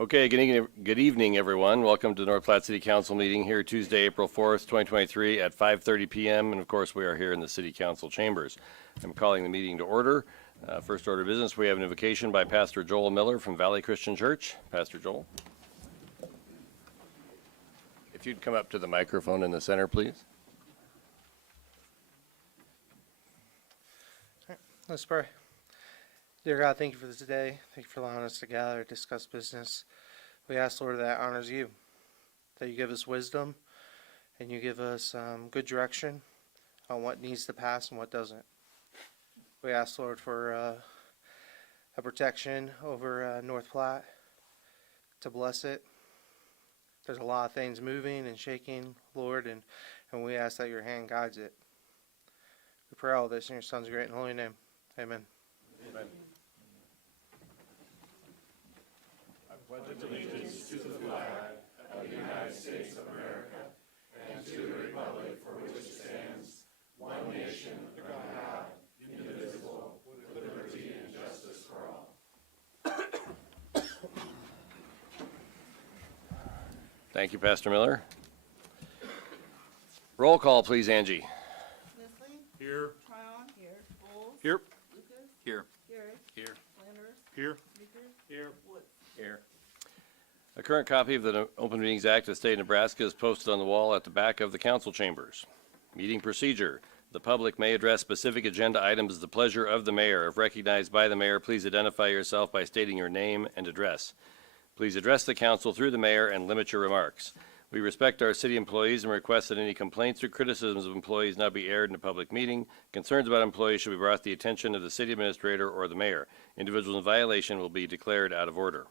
Okay, good evening, everyone. Welcome to the North Platte City Council meeting here Tuesday, April 4th, 2023 at 5:30 p.m. And of course, we are here in the City Council chambers. I'm calling the meeting to order. First order of business, we have an invocation by Pastor Joel Miller from Valley Christian Church. Pastor Joel. If you'd come up to the microphone in the center, please. Let's pray. Dear God, thank you for this day. Thank you for allowing us to gather, discuss business. We ask, Lord, that honors you, that you give us wisdom and you give us good direction on what needs to pass and what doesn't. We ask, Lord, for a protection over North Platte, to bless it. There's a lot of things moving and shaking, Lord, and we ask that your hand guides it. We pray all this in your Son's great and holy name. Amen. Amen. I pledge allegiance to the flag of the United States of America and to the republic for which it stands, one nation under God, indivisible, with liberty and justice for all. Thank you, Pastor Miller. Roll call, please, Angie. Nestle? Here. Tryon? Here. Bowles? Here. Lucas? Here. Garrett? Here. Landers? Here. Meeker? Here. Woods? Here. A current copy of the Open Meetings Act of the State of Nebraska is posted on the wall at the back of the council chambers. Meeting procedure. The public may address specific agenda items at the pleasure of the mayor. If recognized by the mayor, please identify yourself by stating your name and address. Please address the council through the mayor and limit your remarks. We respect our city employees and request that any complaints or criticisms of employees not be aired in a public meeting. Concerns about employees should be brought to the attention of the city administrator or the mayor. Individuals in violation will be declared out of order.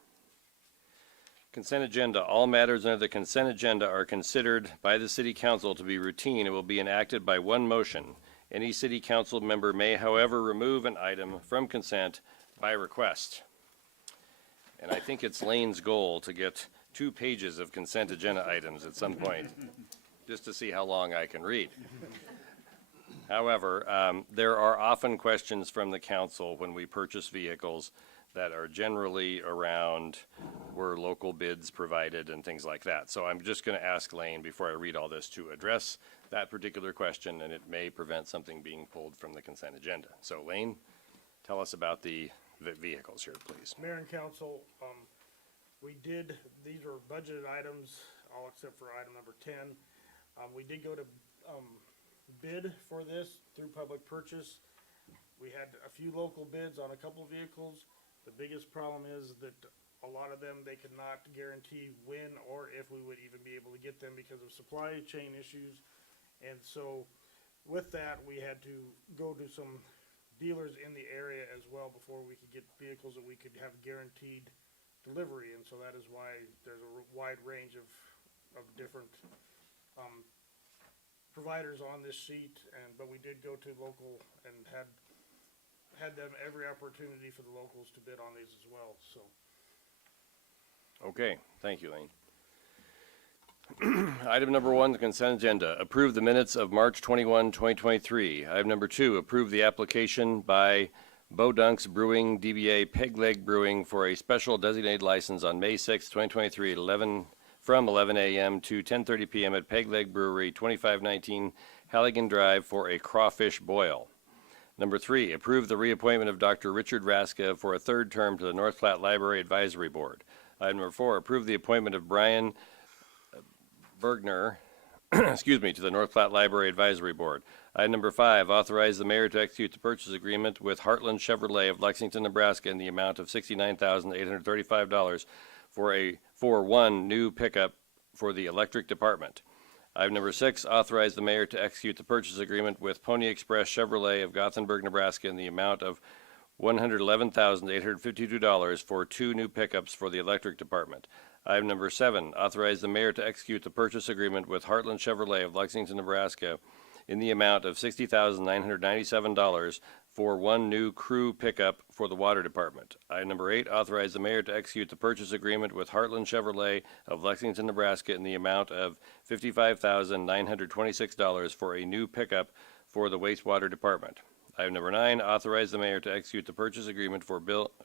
Consent agenda. All matters under the consent agenda are considered by the city council to be routine and will be enacted by one motion. Any city council member may, however, remove an item from consent by request. And I think it's Lane's goal to get 2 pages of consent agenda items at some point, just to see how long I can read. However, there are often questions from the council when we purchase vehicles that are generally around were local bids provided and things like that. So I'm just going to ask Lane before I read all this to address that particular question, and it may prevent something being pulled from the consent agenda. So Lane, tell us about the vehicles here, please. Mayor and council, these are budgeted items, all except for item number 10. We did go to bid for this through public purchase. We had a few local bids on a couple of vehicles. The biggest problem is that a lot of them, they could not guarantee when or if we would even be able to get them because of supply chain issues. And so with that, we had to go to some dealers in the area as well before we could get vehicles that we could have guaranteed delivery. And so that is why there's a wide range of different providers on this sheet. But we did go to local and had them every opportunity for the locals to bid on these as well. So. Okay, thank you, Lane. Item number 1, the consent agenda. Approve the minutes of March 21, 2023. Item number 2, approve the application by Bodunks Brewing, DBA Peg Leg Brewing for a special designated license on May 6, 2023 from 11 a.m. to 10:30 p.m. at Peg Leg Brewery, 2519 Halligan Drive for a crawfish boil. Number 3, approve the reappointment of Dr. Richard Raska for a 3rd term to the North Platte Library Advisory Board. Item number 4, approve the appointment of Brian Bergner, to the North Platte Library Advisory Board. Item number 5, authorize the mayor to execute the purchase agreement with Heartland Chevrolet of Lexington, Nebraska in the amount of $69,835 for one new pickup for the electric department. Item number 6, authorize the mayor to execute the purchase agreement with Pony Express Chevrolet of Gothenburg, Nebraska in the amount of $111,852 for 2 new pickups for the electric department. Item number 7, authorize the mayor to execute the purchase agreement with Heartland Chevrolet of Lexington, Nebraska in the amount of $60,997 for 1 new crew pickup for the water department. Item number 8, authorize the mayor to execute the purchase agreement with Heartland Chevrolet of Lexington, Nebraska in the amount of $55,926 for a new pickup for the wastewater department. Item number 9, authorize the mayor to execute the purchase agreement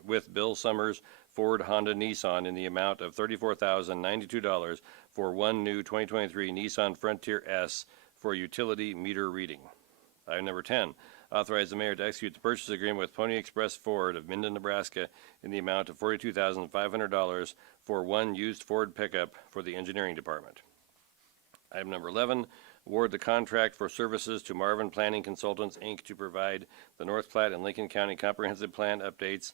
with Bill Summers Ford Honda Nissan in the amount of $34,092 for one new 2023 Nissan Frontier S for utility meter reading. Item number 10, authorize the mayor to execute the purchase agreement with Pony Express Ford of Minden, Nebraska in the amount of $42,500 for one used Ford pickup for the engineering department. Item number 11, award the contract for services to Marvin Planning Consultants, Inc. to provide the North Platte and Lincoln County Comprehensive Plan updates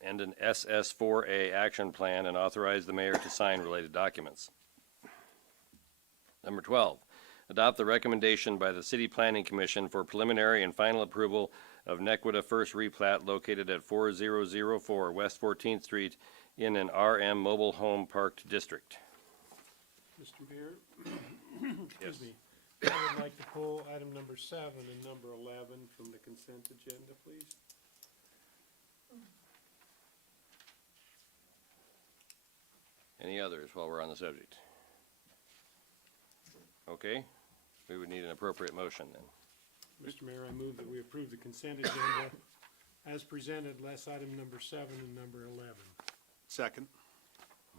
and an SS4A action plan, and authorize the mayor to sign related documents. Number 12, adopt the recommendation by the City Planning Commission for preliminary and final approval of Nequita First Replat located at 4004 West 14th Street in an RM Mobile Home Park District. Mr. Mayor, Yes. excuse me, I would like to pull item number 7 and number 11 from the consent agenda, please. Any others while we're on the subject? Okay, we would need an appropriate motion then. Mr. Mayor, I move that we approve the consent agenda as presented, less item number 7 and number 11. Second.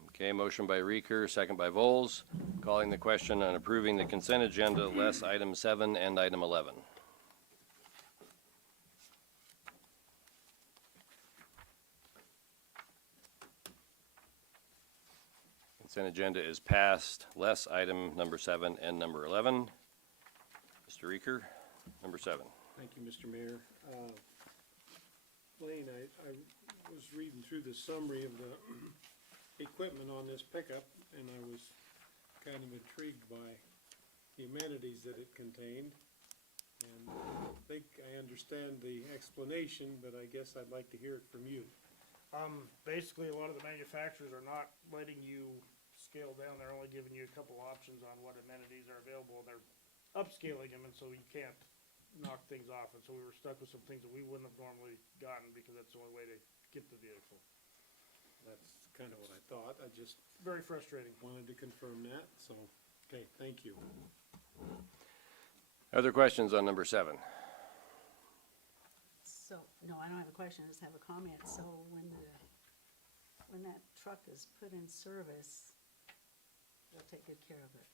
Okay, motion by Reeker, second by Vols. Calling the question on approving the consent agenda, less item 7 and item 11. Consent agenda is passed, less item number 7 and number 11. Mr. Reeker, number 7. Thank you, Mr. Mayor. Lane, I was reading through the summary of the equipment on this pickup, and I was kind of intrigued by the amenities that it contained. And I think I understand the explanation, but I guess I'd like to hear it from you. Basically, a lot of the manufacturers are not letting you scale down. They're only giving you a couple options on what amenities are available. They're upscaling them, and so you can't knock things off. And so we were stuck with some things that we wouldn't have normally gotten because that's the only way to get the vehicle. That's kind of what I thought. I just Very frustrating. wanted to confirm that, so, okay, thank you. Other questions on number 7? So, no, I don't have a question, I just have a comment. So when that truck is put in service, they'll take good care of it.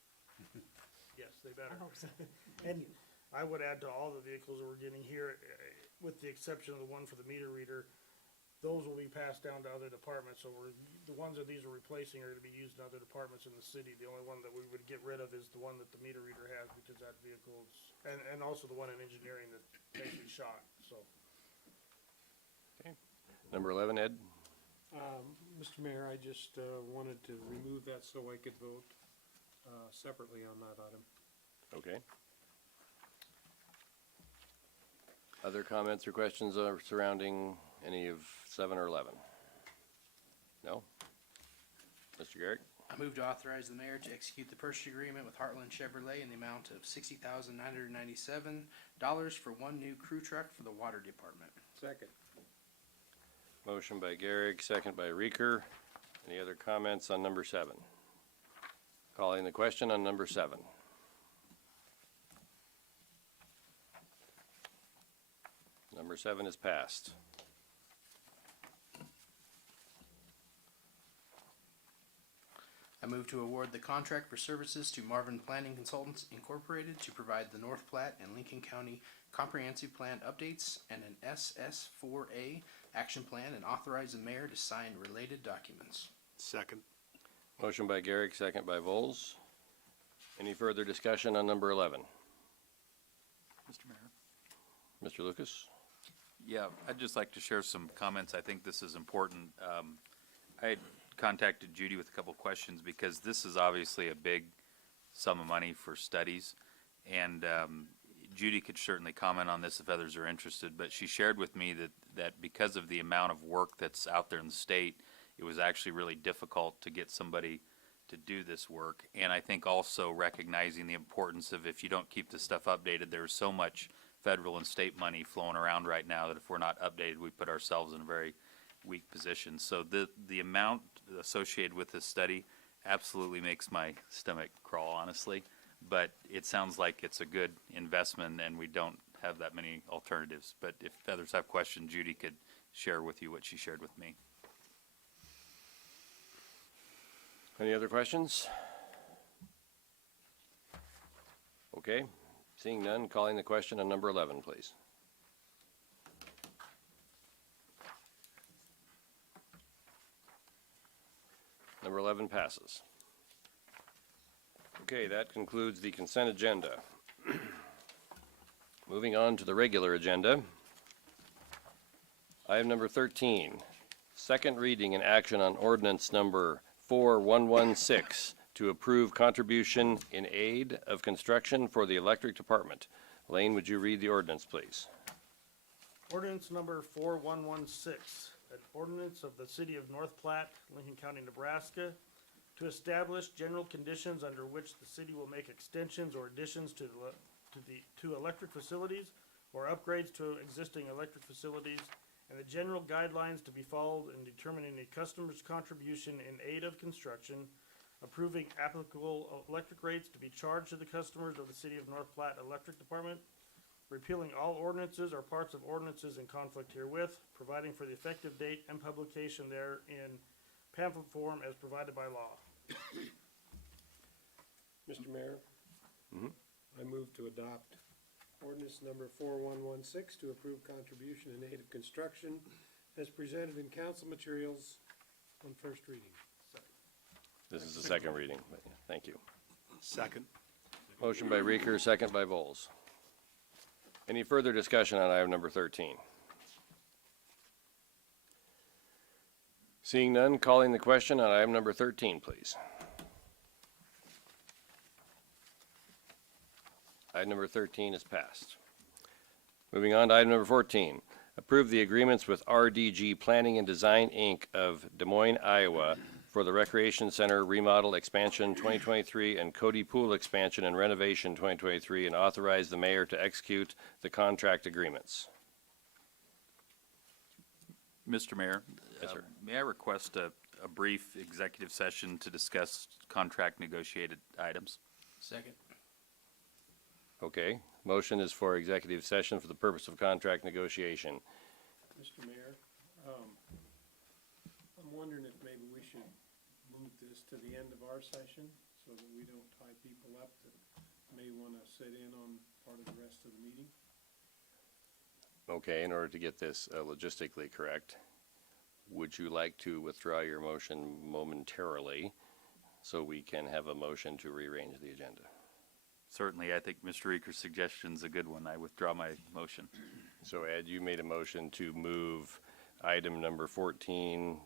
Yes, they better. I hope so. And I would add to all the vehicles that we're getting here, with the exception of the one for the meter reader, those will be passed down to other departments. So the ones that these are replacing are gonna be used in other departments in the city. The only one that we would get rid of is the one that the meter reader has, because that vehicle's, and also the one in engineering that basically shot, so. Number 11, Ed? Mr. Mayor, I just wanted to remove that so I could vote separately on that item. Okay. Other comments or questions surrounding any of 7 or 11? No? Mr. Garrett? I move to authorize the mayor to execute the purchase agreement with Heartland Chevrolet in the amount of $60,997 for one new crew truck for the water department. Second. Motion by Garrick, second by Reeker. Any other comments on number 7? Calling the question on number 7. Number 7 is passed. I move to award the contract for services to Marvin Planning Consultants Incorporated to provide the North Platte and Lincoln County Comprehensive Plan updates and an SS4A action plan, and authorize the mayor to sign related documents. Second. Motion by Garrick, second by Vols. Any further discussion on number 11? Mr. Mayor? Mr. Lucas? Yeah, I'd just like to share some comments. I think this is important. I had contacted Judy with a couple questions because this is obviously a big sum of money for studies. And Judy could certainly comment on this if others are interested, but she shared with me that because of the amount of work that's out there in the state, it was actually really difficult to get somebody to do this work. And I think also recognizing the importance of, if you don't keep this stuff updated, there's so much federal and state money flowing around right now that if we're not updated, we put ourselves in a very weak position. So the amount associated with this study absolutely makes my stomach crawl, honestly. But it sounds like it's a good investment, and we don't have that many alternatives. But if others have questions, Judy could share with you what she shared with me. Any other questions? Okay, seeing none, calling the question on number 11, please. Number 11 passes. Okay, that concludes the consent agenda. Moving on to the regular agenda. Item number 13, second reading and action on ordinance number 4116 to approve contribution in aid of construction for the electric department. Lane, would you read the ordinance, please? Ordinance number 4116, an ordinance of the city of North Platte, Lincoln County, Nebraska, to establish general conditions under which the city will make extensions or additions to electric facilities or upgrades to existing electric facilities, and the general guidelines to be followed in determining a customer's contribution in aid of construction, approving applicable electric rates to be charged to the customers of the city of North Platte Electric Department, repealing all ordinances or parts of ordinances in conflict herewith, providing for the effective date and publication there in pamphlet form as provided by law. Mr. Mayor? I move to adopt ordinance number 4116 to approve contribution in aid of construction as presented in council materials on first reading. This is the second reading. Thank you. Second. Motion by Reeker, second by Vols. Any further discussion on item number 13? Seeing none, calling the question on item number 13, please. Item number 13 is passed. Moving on to item number 14. Approve the agreements with RDG Planning and Design, Inc. of Des Moines, Iowa for the Recreation Center remodel expansion 2023 and Cody Pool expansion and renovation 2023, and authorize the mayor to execute the contract agreements. Mr. Mayor? Yes, sir. May I request a brief executive session to discuss contract negotiated items? Second. Okay, motion is for executive session for the purpose of contract negotiation. Mr. Mayor, I'm wondering if maybe we should move this to the end of our session so that we don't tie people up that may want to sit in on part of the rest of the meeting. Okay, in order to get this logistically correct, would you like to withdraw your motion momentarily so we can have a motion to rearrange the agenda? Certainly, I think Mr. Reeker's suggestion is a good one. I withdraw my motion. So Ed, you made a motion to move item number 14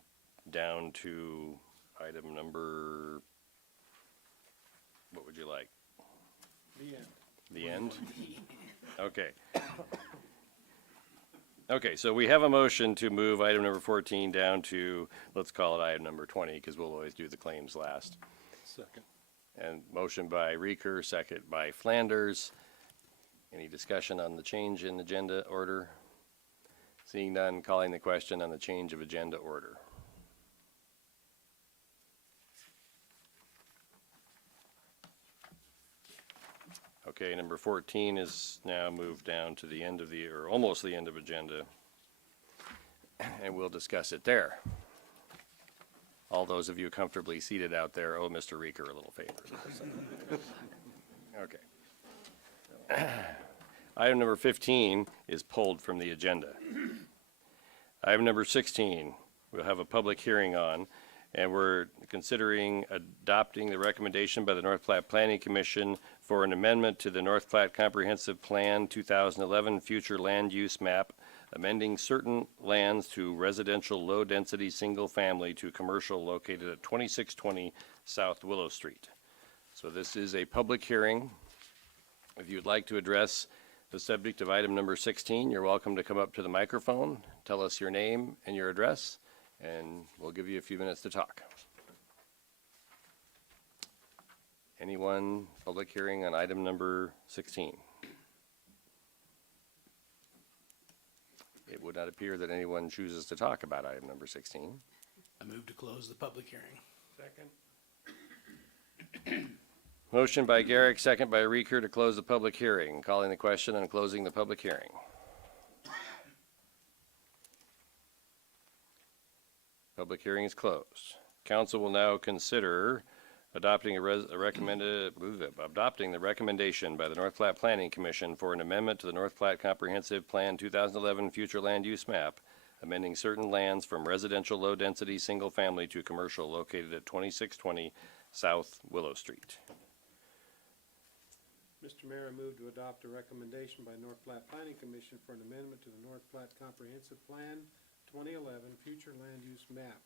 down to item number, what would you like? The end. The end? Okay. Okay, so we have a motion to move item number 14 down to, let's call it item number 20, because we'll always do the claims last. Second. And motion by Reeker, second by Flanders. Any discussion on the change in agenda order? Seeing none, calling the question on the change of agenda order. Okay, number 14 is now moved down to the end of the, or almost the end of agenda, and we'll discuss it there. All those of you comfortably seated out there owe Mr. Reeker a little favor. Okay. Item number 15 is pulled from the agenda. Item number 16, we'll have a public hearing on, and we're considering adopting the recommendation by the North Platte Planning Commission for an amendment to the North Platte Comprehensive Plan 2011 Future Land Use Map, amending certain lands to residential low-density single-family to commercial located at 2620 South Willow Street. So this is a public hearing. If you'd like to address the subject of item number 16, you're welcome to come up to the microphone, tell us your name and your address, and we'll give you a few minutes to talk. Anyone, public hearing on item number 16? It would not appear that anyone chooses to talk about item number 16. I move to close the public hearing. Second. Motion by Garrick, second by Reeker to close the public hearing. Calling the question and closing the public hearing. Public hearing is closed. Council will now consider adopting adopting the recommendation by the North Platte Planning Commission for an amendment to the North Platte Comprehensive Plan 2011 Future Land Use Map, amending certain lands from residential low-density single-family to commercial located at 2620 South Willow Street. Mr. Mayor, I move to adopt a recommendation by North Platte Planning Commission for an amendment to the North Platte Comprehensive Plan 2011 Future Land Use Map,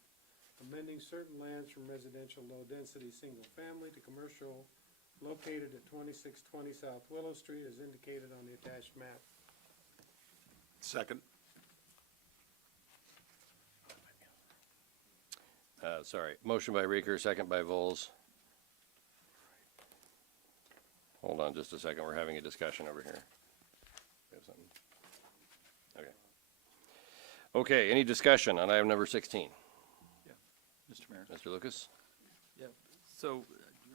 amending certain lands from residential low-density single-family to commercial located at 2620 South Willow Street as indicated on the attached map. Second. Motion by Reeker, second by Vols. Hold on just a second. We're having a discussion over here. We have something? Okay. Okay, any discussion on item number 16? Mr. Mayor. Mr. Lucas? So,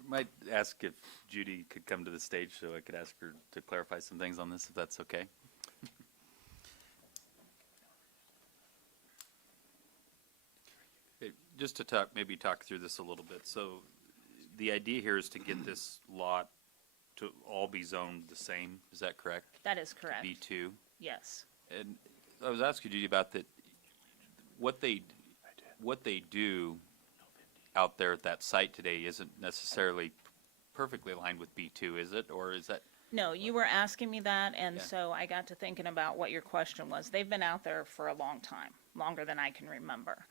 might ask if Judy could come to the stage so I could ask her to clarify some things on this, if that's okay. Okay, just to maybe talk through this a little bit. So, the idea here is to get this lot to all be zoned the same. Is that correct? That is correct. B2. Yes. And I was asking Judy about that. What they do out there at that site today isn't necessarily perfectly aligned with B2, is it? Or is that? No, you were asking me that, and Yeah. so I got to thinking about what your question was. They've been out there for a long time, longer than I can remember.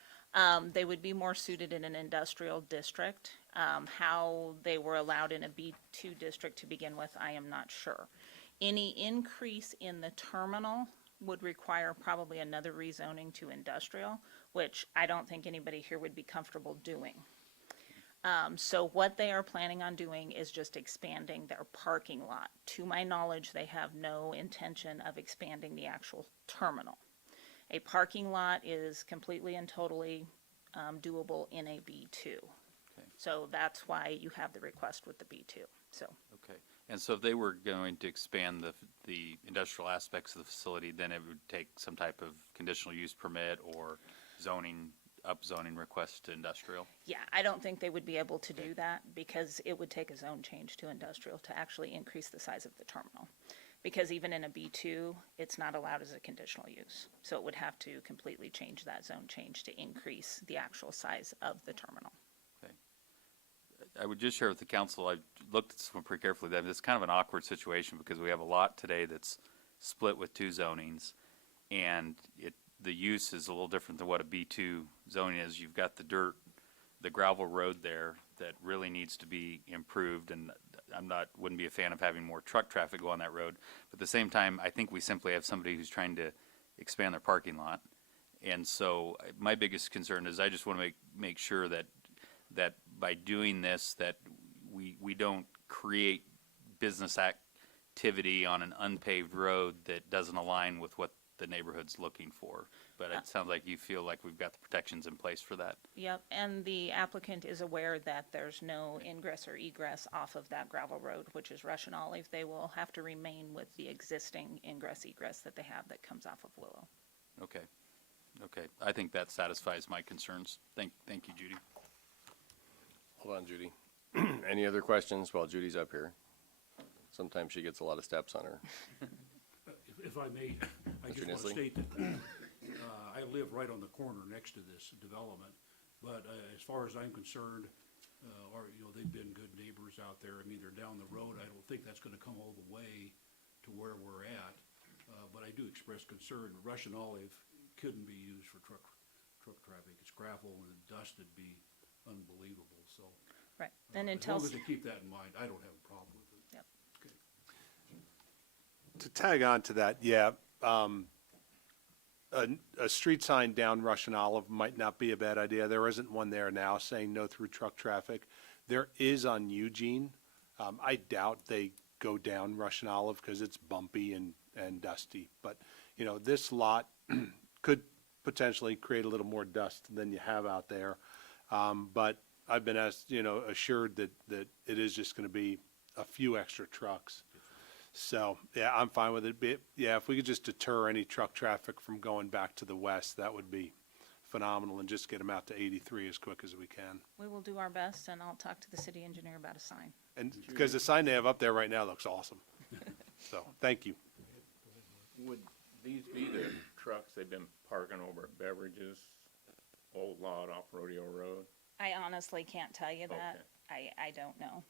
They would be more suited in an industrial district. How they were allowed in a B2 district to begin with, I am not sure. Any increase in the terminal would require probably another rezoning to industrial, which I don't think anybody here would be comfortable doing. So what they are planning on doing is just expanding their parking lot. To my knowledge, they have no intention of expanding the actual terminal. A parking lot is completely and totally doable in a B2. Okay. So that's why you have the request with the B2, so. Okay. And so if they were going to expand the industrial aspects of the facility, then it would take some type of conditional use permit or upzoning request to industrial? Yeah, I don't think they would be able to do that because it would take a zone change to industrial to actually increase the size of the terminal. Because even in a B2, it's not allowed as a conditional use. So it would have to completely change that zone change to increase the actual size of the terminal. Okay. I would just share with the council, I looked at this one pretty carefully, that it's kind of an awkward situation because we have a lot today that's split with two zonings, and the use is a little different than what a B2 zoning is. You've got the gravel road there that really needs to be improved, and wouldn't be a fan of having more truck traffic go on that road. But at the same time, I think we simply have somebody who's trying to expand their parking lot. And so my biggest concern is I just want to make sure that by doing this, that we don't create business activity on an unpaved road that doesn't align with what the neighborhood's looking for. But it sounds like you feel like we've got the protections in place for that. Yep, and the applicant is aware that there's no ingress or egress off of that gravel road, which is Russian Olive. They will have to remain with the existing ingress egress that they have that comes off of Willow. Okay. Okay. I think that satisfies my concerns. Thank you, Judy. Hold on, Judy. Any other questions while Judy's up here? Sometimes she gets a lot of steps on her. If I may, I Mr. just want to Nisley? state that I live right on the corner next to this development. But as far as I'm concerned, they've been good neighbors out there. I mean, they're down the road. I don't think that's going to come all the way to where we're at. But I do express concern. Russian Olive couldn't be used for truck traffic. It's gravel and the dust would be unbelievable. So Right, and as until, long as they keep that in mind, I don't have a problem with it. yep. Okay. To tag on to that, a street sign down Russian Olive might not be a bad idea. There isn't one there now saying no through truck traffic. There is on Eugene. I doubt they go down Russian Olive because it's bumpy and dusty. But, this lot could potentially create a little more dust than you have out there. But I've been assured that it is just going to be a few extra trucks. So, yeah, I'm fine with it. Yeah, if we could just deter any truck traffic from going back to the west, that would be phenomenal, and just get them out to 83 as quick as we can. We will do our best, and I'll talk to the city engineer about a sign. And because the sign they have up there right now looks awesome. So, thank you. Would these be the trucks they've been parking over at Beverages, old lot off Rodeo Road? I honestly can't tell you that. I don't know.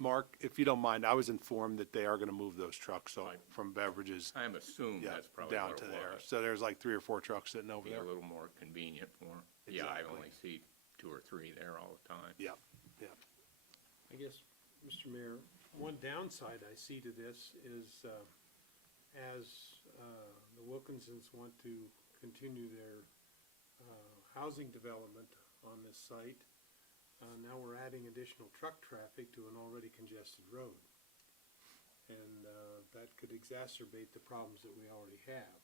Mark, if you don't mind, I was informed that they are going to move those trucks, so Fine. from Beverages, I'm assuming yeah, that's probably down what to it there. was. So there's like 3 or 4 trucks sitting over Be there. a little more convenient for 'em. Yeah, I Exactly. only see 2 or 3 there all the time. Yep, yep. I guess, Mr. Mayor, one downside I see to this is, as the Wilkinsons want to continue their housing development on this site, now we're adding additional truck traffic to an already congested road. And that could exacerbate the problems that we already have.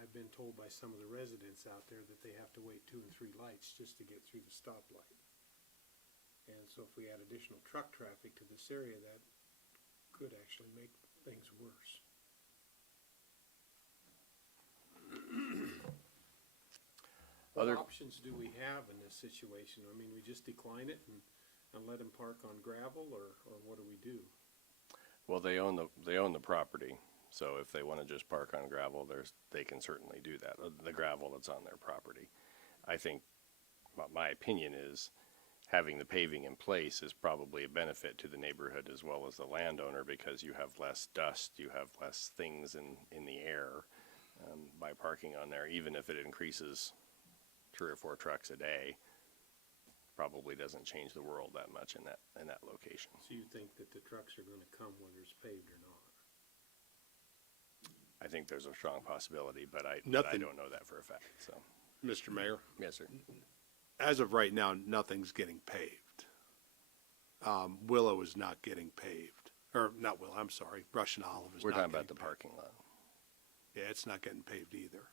I've been told by some of the residents out there that they have to wait 2 and 3 lights just to get through the stoplight. And so if we add additional truck traffic to this area, that could actually make things worse. What Other- options do we have in this situation? I mean, we just decline it and let them park on gravel, or what do we do? Well, they own the property, so if they want to just park on gravel, they can certainly do that, the gravel that's on their property. I think, my opinion is, having the paving in place is probably a benefit to the neighborhood as well as the landowner, because you have less dust, you have less things in the air by parking on there, even if it increases 3 or 4 trucks a day. Probably doesn't change the world that much in that location. So you think that the trucks are gonna come whether it's paved or not? I think there's a strong possibility, but I Nothing- don't know that for a fact, so. Mr. Mayor, Yes, sir. as of right now, nothing's getting paved. Willow is not getting paved, or not Willow, I'm sorry, Rush and Olive is We're not talking getting about the paved. parking lot. Yeah, it's not getting paved either.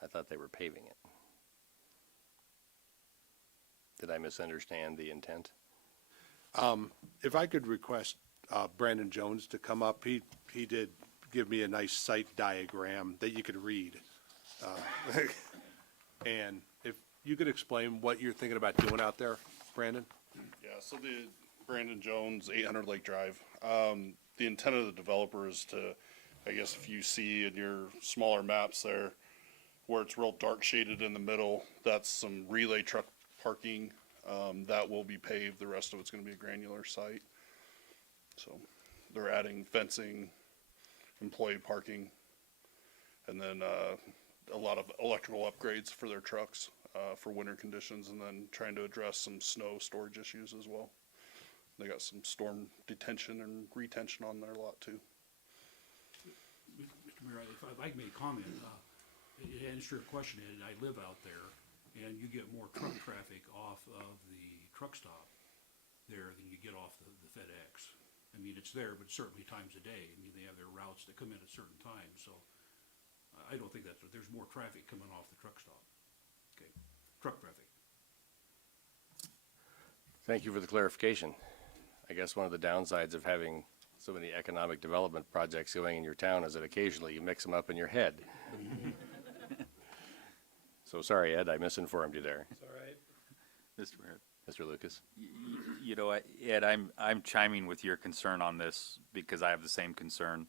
I thought they were paving it. Did I misunderstand the intent? If I could request Brandon Jones to come up, he did give me a nice site diagram that you could read. And if you could explain what you're thinking about doing out there, Brandon? Yeah, so the Brandon Jones, 800 Lake Drive. The intent of the developer is to, I guess if you see in your smaller maps there, where it's real dark shaded in the middle, that's some relay truck parking. That will be paved. The rest of it's gonna be a granular site. So they're adding fencing, employee parking, and then, a lot of electrical upgrades for their trucks, for winter conditions, and then trying to address some snow storage issues as well. They got some storm detention and retention on their lot too. Mr. Mayor, if I can make a comment, it answers your question, Ed, I live out there, and you get more truck traffic off of the truck stop there than you get off the FedEx. I mean, it's there, but certainly times a day. I mean, they have their routes that come in at certain times, so I don't think there's more traffic coming off the truck stop. Okay, truck traffic. Thank you for the clarification. I guess one of the downsides of having so many economic development projects going in your town is that occasionally you mix them up in your head. So sorry, Ed, I misinformed you there. It's all right. Mr. Mayor. Mr. Lucas? You know, Ed, I'm chiming with your concern on this because I have the same concern.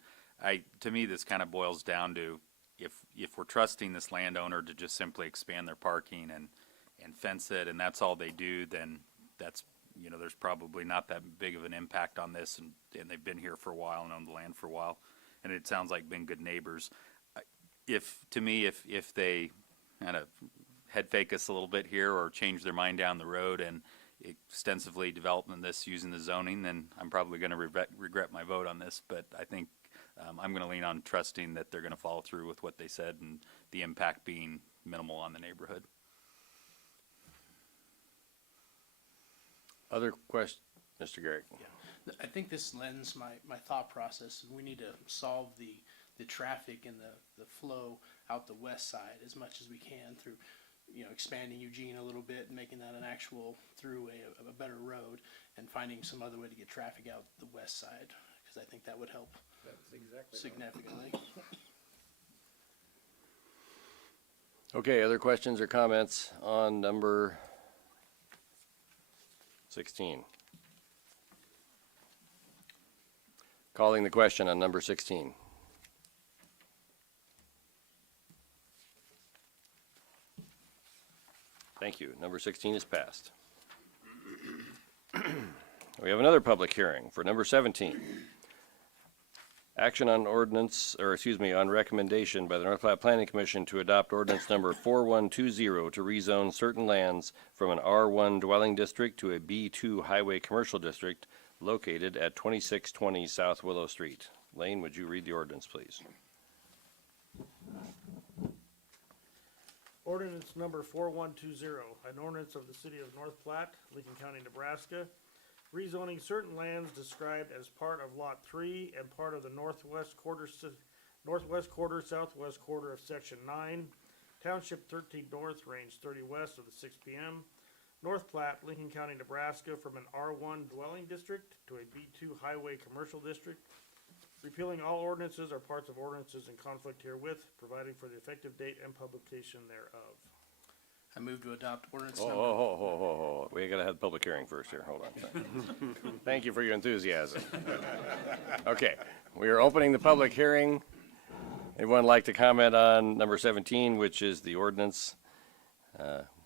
To me, this kind of boils down to if we're trusting this landowner to just simply expand their parking and fence it, and that's all they do, then that's, you know, there's probably not that big of an impact on this, and they've been here for a while and owned the land for a while, and it sounds like been good neighbors. If they kind of head fake us a little bit here or change their mind down the road and extensively developing this using the zoning, then I'm probably going to regret my vote on this. But I think I'm going to lean on trusting that they're going to follow through with what they said and the impact being minimal on the neighborhood. Other questions? Mr. Garrett? I think this lends my thought process. We need to solve the traffic and the flow out the west side as much as we can through expanding Eugene a little bit and making that an actual throughway, a better road, and finding some other way to get traffic out the west side, because I think that would help significantly. Okay, other questions or comments on number 16? Calling the question on number 16. Thank you. Number 16 is passed. We have another public hearing for number 17. Action on ordinance, or excuse me, on recommendation by the North Platte Planning Commission to adopt ordinance number 4120 to rezone certain lands from an R1 dwelling district to a B2 highway commercial district located at 2620 South Willow Street. Lane, would you read the ordinance, please? Ordinance number 4120, an ordinance of the city of North Platte, Lincoln County, Nebraska, rezoning certain lands described as part of Lot 3 and part of the northwest quarter, southwest quarter of Section 9, Township 13 North, Range 30 West of the 6 p.m., North Platte, Lincoln County, Nebraska, from an R1 dwelling district to a B2 highway commercial district, repealing all ordinances or parts of ordinances in conflict herewith, providing for the effective date and publication thereof. I move to adopt ordinance Oh, number. we gotta have the public hearing first here. Hold on. Thank you for your enthusiasm. Okay, we are opening the public hearing. Anyone like to comment on number 17, which is the ordinance?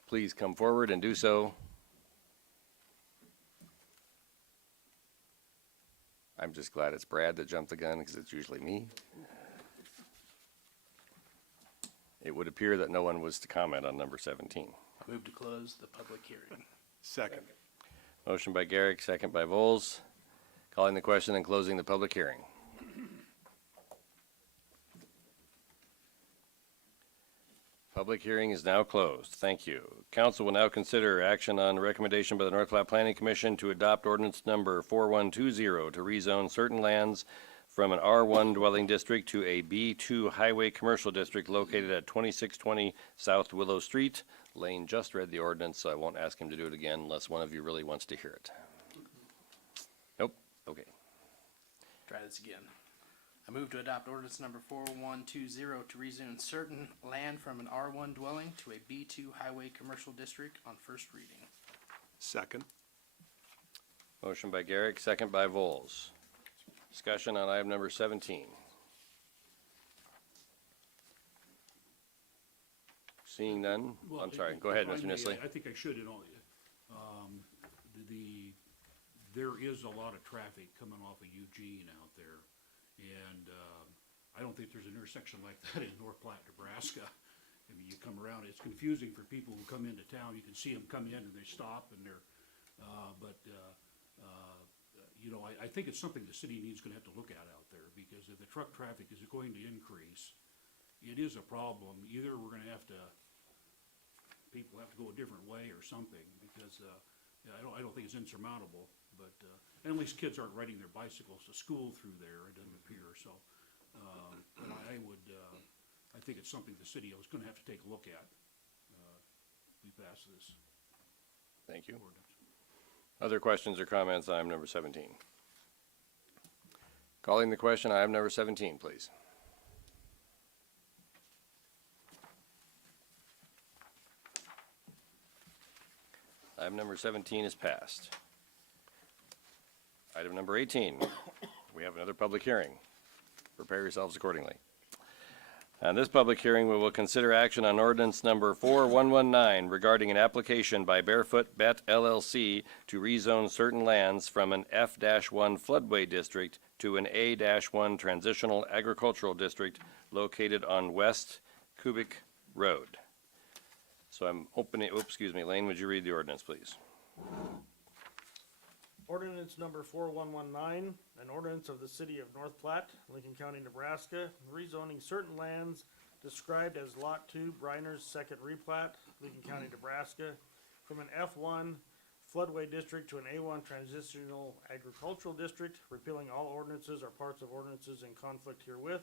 Please come forward and do so. I'm just glad it's Brad that jumped the gun because it's usually me. It would appear that no one was to comment on number 17. I move to close the public hearing. Second. Motion by Garrick, second by Vols. Calling the question and closing the public hearing. Public hearing is now closed. Thank you. Council will now consider action on recommendation by the North Platte Planning Commission to adopt ordinance number 4120 to rezone certain lands from an R1 dwelling district to a B2 highway commercial district located at 2620 South Willow Street. Lane just read the ordinance, so I won't ask him to do it again unless one of you really wants to hear it. Nope? Okay. Try this again. I move to adopt ordinance number 4120 to rezone certain land from an R1 dwelling to a B2 highway commercial district on first reading. Second. Motion by Garrick, second by Vols. Discussion on item number 17. Seeing none? Well, I'm sorry, if- go ahead, if I Mr. may, Nisley. I think I should, there is a lot of traffic coming off of Eugene out there. And, I don't think there's an intersection like that in North Platte, Nebraska. I mean, you come around, it's confusing for people who come into town. You can see them come in and they stop and they're, I think it's something the city needs gonna have to look at out there, because if the truck traffic is going to increase, it is a problem. Either we're gonna have to, people have to go a different way or something, because, I don't think it's insurmountable, but, and at least kids aren't riding their bicycles to school through there, it doesn't appear, so. But I think it's something the city is gonna have to take a look at, we pass this Thank you. ordinance. Other questions or comments on item number 17? Calling the question, item number 17, please. Item number 17 is passed. Item number 18, we have another public hearing. Prepare yourselves accordingly. On this public hearing, we will consider action on ordinance number 4119 regarding an application by Barefoot Bet LLC to rezone certain lands from an F-1 floodway district to an A-1 transitional agricultural district located on West Cubic Road. So I'm opening, Lane, would you read the ordinance, please? Ordinance number 4119, an ordinance of the city of North Platte, Lincoln County, Nebraska, rezoning certain lands described as Lot 2, Briner's second replat, Lincoln County, Nebraska, from an F1 floodway district to an A1 transitional agricultural district, repealing all ordinances or parts of ordinances in conflict herewith,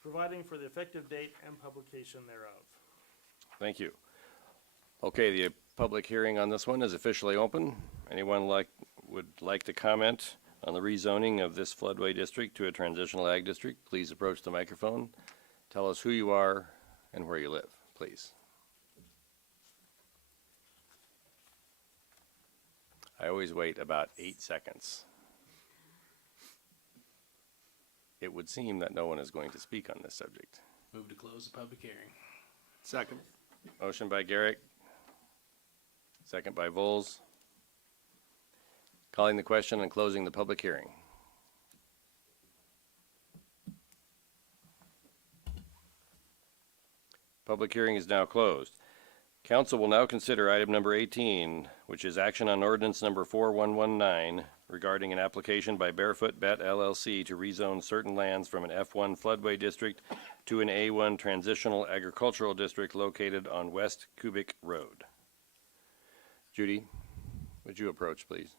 providing for the effective date and publication thereof. Thank you. Okay, the public hearing on this one is officially open. Anyone would like to comment on the rezoning of this floodway district to a transitional ag district? Please approach the microphone. Tell us who you are and where you live, please. I always wait about 8 seconds. It would seem that no one is going to speak on this subject. Move to close the public hearing. Second. Motion by Garrick, second by Vols. Calling the question and closing the public hearing. Public hearing is now closed. Council will now consider item number 18, which is action on ordinance number 4119 regarding an application by Barefoot Bet LLC to rezone certain lands from an F1 floodway district to an A1 transitional agricultural district located on West Cubic Road. Judy, would you approach, please?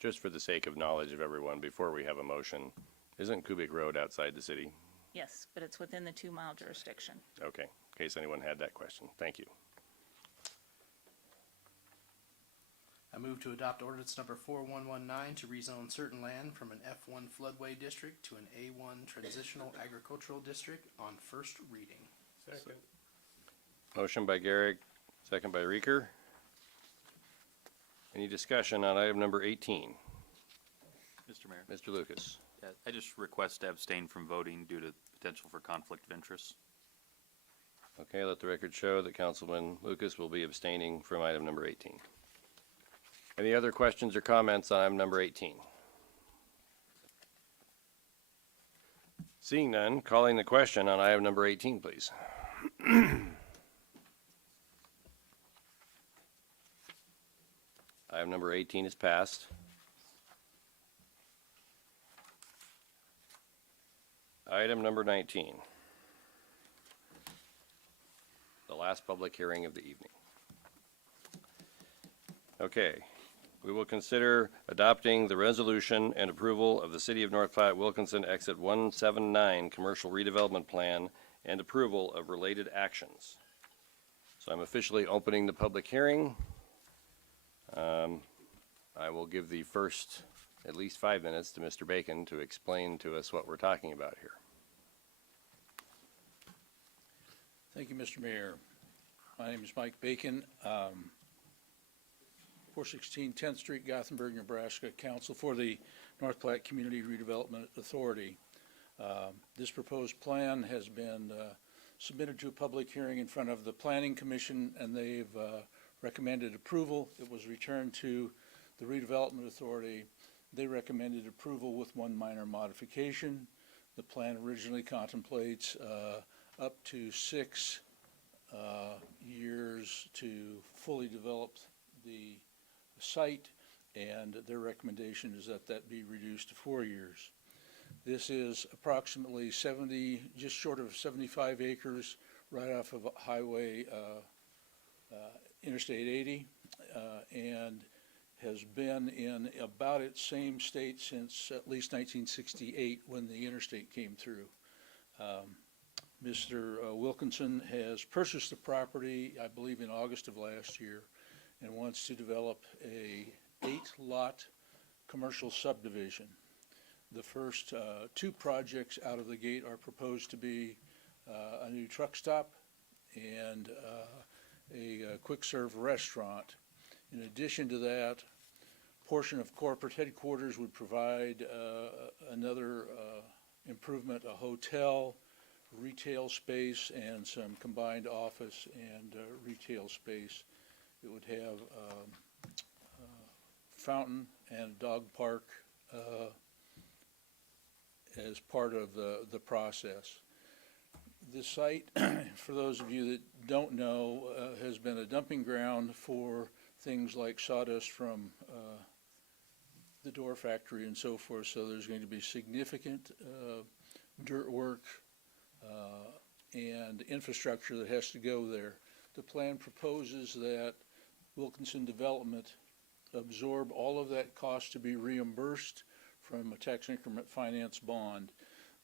Just for the sake of knowledge of everyone, before we have a motion, isn't Cubic Road outside the city? Yes, but it's within the 2-mile jurisdiction. Okay, in case anyone had that question. Thank you. I move to adopt ordinance number 4119 to rezone certain land from an F1 floodway district to an A1 transitional agricultural district on first reading. Second. Motion by Garrick, second by Reeker. Any discussion on item number 18? Mr. Mayor, Mr. Lucas. I just request to abstain from voting due to potential for conflict of interest. Okay, let the record show that Councilman Lucas will be abstaining from item number 18. Any other questions or comments on item number 18? Seeing none, calling the question on item number 18, please. Item number 18 is passed. Item number 19. The last public hearing of the evening. Okay, we will consider adopting the resolution and approval of the City of North Platte Wilkinson Exit 179 Commercial Redevelopment Plan and approval of related actions. So I'm officially opening the public hearing. I will give the first at least 5 minutes to Mr. Bacon to explain to us what we're talking about here. Thank you, Mr. Mayor. My name is Mike Bacon, 416 10th Street, Gothenburg, Nebraska, Council for the North Platte Community Redevelopment Authority. This proposed plan has been submitted to a public hearing in front of the Planning Commission, and they've recommended approval. It was returned to the Redevelopment Authority. They recommended approval with one minor modification. The plan originally contemplates up to 6 years to fully develop the site, and their recommendation is that that be reduced to 4 years. This is approximately just short of 75 acres right off of Highway Interstate 80, and has been in about its same state since at least 1968 when the interstate came through. Mr. Wilkinson has purchased the property, I believe, in August of last year, and wants to develop a 8-lot commercial subdivision. The first 2 projects out of the gate are proposed to be a new truck stop and a quick-serve restaurant. In addition to that, portion of corporate headquarters would provide another improvement, a hotel, retail space, and some combined office and retail space. It would have a fountain and a dog park as part of the process. This site, for those of you that don't know, has been a dumping ground for things like sawdust from the door factory and so forth, so there's going to be significant dirt work and infrastructure that has to go there. The plan proposes that Wilkinson Development absorb all of that cost to be reimbursed from a tax increment finance bond.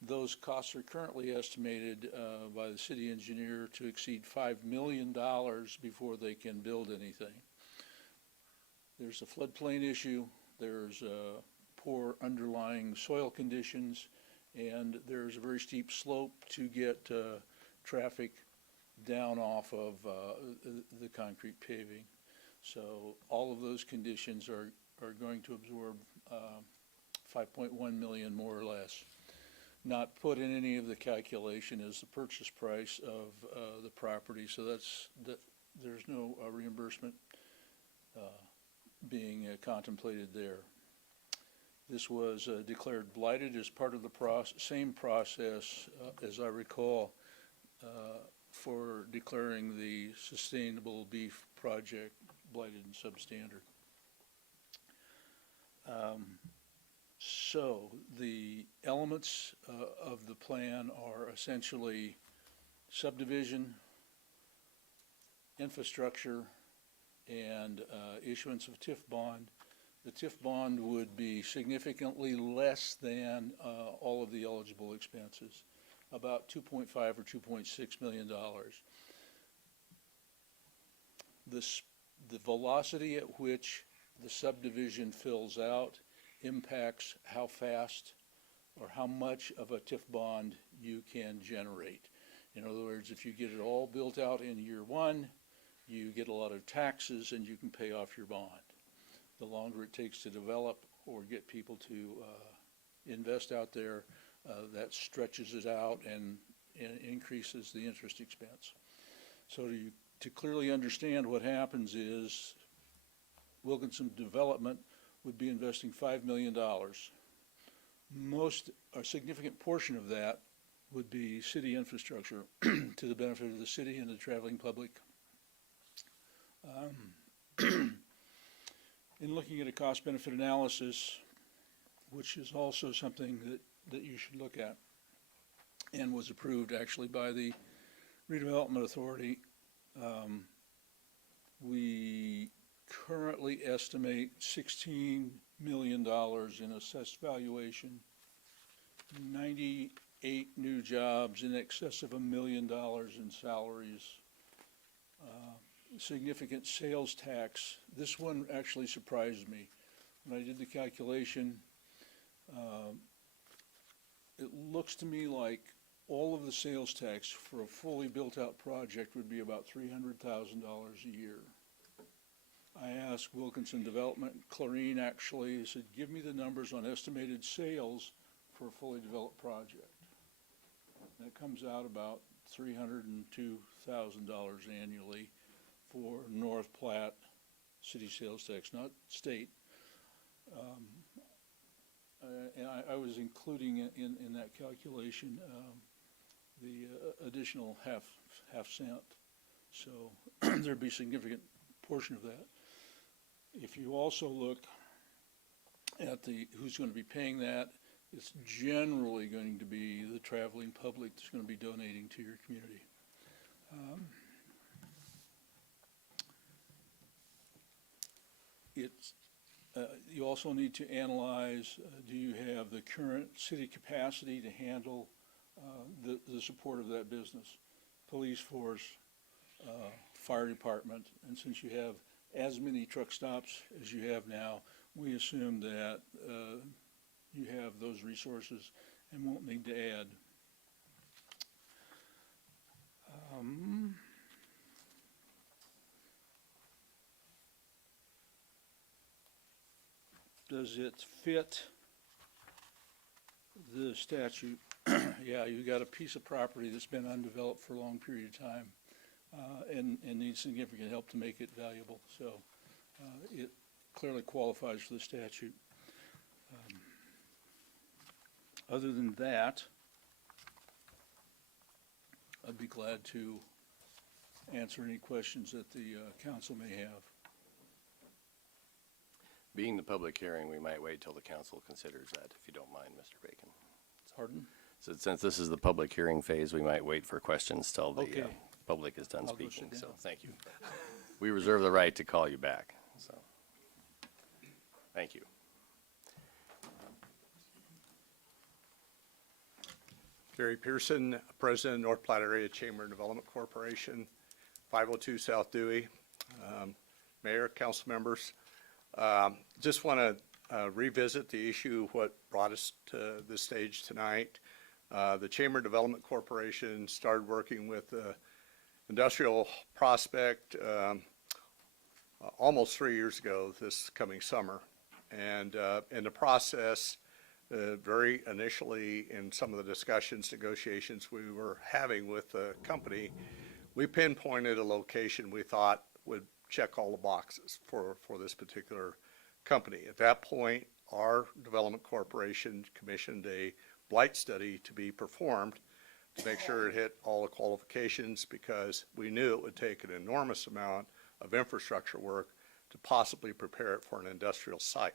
Those costs are currently estimated by the city engineer to exceed $5 million before they can build anything. There's a floodplain issue, there's poor underlying soil conditions, and there's a very steep slope to get traffic down off of the concrete paving. So all of those conditions are going to absorb 5.1 million more or less. Not put in any of the calculation is the purchase price of the property, so there's no reimbursement being contemplated there. This was declared blighted as part of the same process, as I recall, for declaring the sustainable beef project blighted and substandard. So the elements of the plan are essentially subdivision, infrastructure, and issuance of TIF bond. The TIF bond would be significantly less than all of the eligible expenses, about $2.5 or $2.6 million. The velocity at which the subdivision fills out impacts how fast or how much of a TIF bond you can generate. In other words, if you get it all built out in year one, you get a lot of taxes and you can pay off your bond. The longer it takes to develop or get people to invest out there, that stretches it out and increases the interest expense. So to clearly understand what happens is Wilkinson Development would be investing $5 million. A significant portion of that would be city infrastructure to the benefit of the city and the traveling public. In looking at a cost-benefit analysis, which is also something that you should look at, and was approved actually by the Redevelopment Authority, we currently estimate $16 million in assessed valuation, 98 new jobs, in excess of $1 million in salaries, significant sales tax. This one actually surprised me. When I did the calculation, it looks to me like all of the sales tax for a fully built-out project would be about $300,000 a year. I asked Wilkinson Development, Clarine actually said, give me the numbers on estimated sales for a fully developed project. And it comes out about $302,000 annually for North Platte city sales tax, not state. And I was including in that calculation the additional half cent. So there'd be a significant portion of that. If you also look at who's going to be paying that, it's generally going to be the traveling public that's going to be donating to your community. You also need to analyze, do you have the current city capacity to handle the support of that business? Police force, fire department, and since you have as many truck stops as you have now, we assume that you have those resources and won't need to add. Does it fit the statute? Yeah, you got a piece of property that's been undeveloped for a long period of time and needs significant help to make it valuable. So it clearly qualifies for the statute. Other than that, I'd be glad to answer any questions that the council may have. Being the public hearing, we might wait till the council considers that, if you don't mind, Mr. Bacon. Pardon? So since this is the public hearing phase, we might wait for questions till the Okay. public is done I'll go speaking, sit so down. thank you. We reserve the right to call you back, so. Thank you. Gary Pearson, President, North Platte Area Chamber and Development Corporation, 502 South Dewey. Mayor, council members, just want to revisit the issue, what brought us to this stage tonight. The Chamber Development Corporation started working with the industrial prospect almost 3 years ago this coming summer. And in the process, very initially in some of the discussions, negotiations we were having with the company, we pinpointed a location we thought would check all the boxes for this particular company. At that point, our development corporation commissioned a blight study to be performed to make sure it hit all the qualifications, because we knew it would take an enormous amount of infrastructure work to possibly prepare it for an industrial site.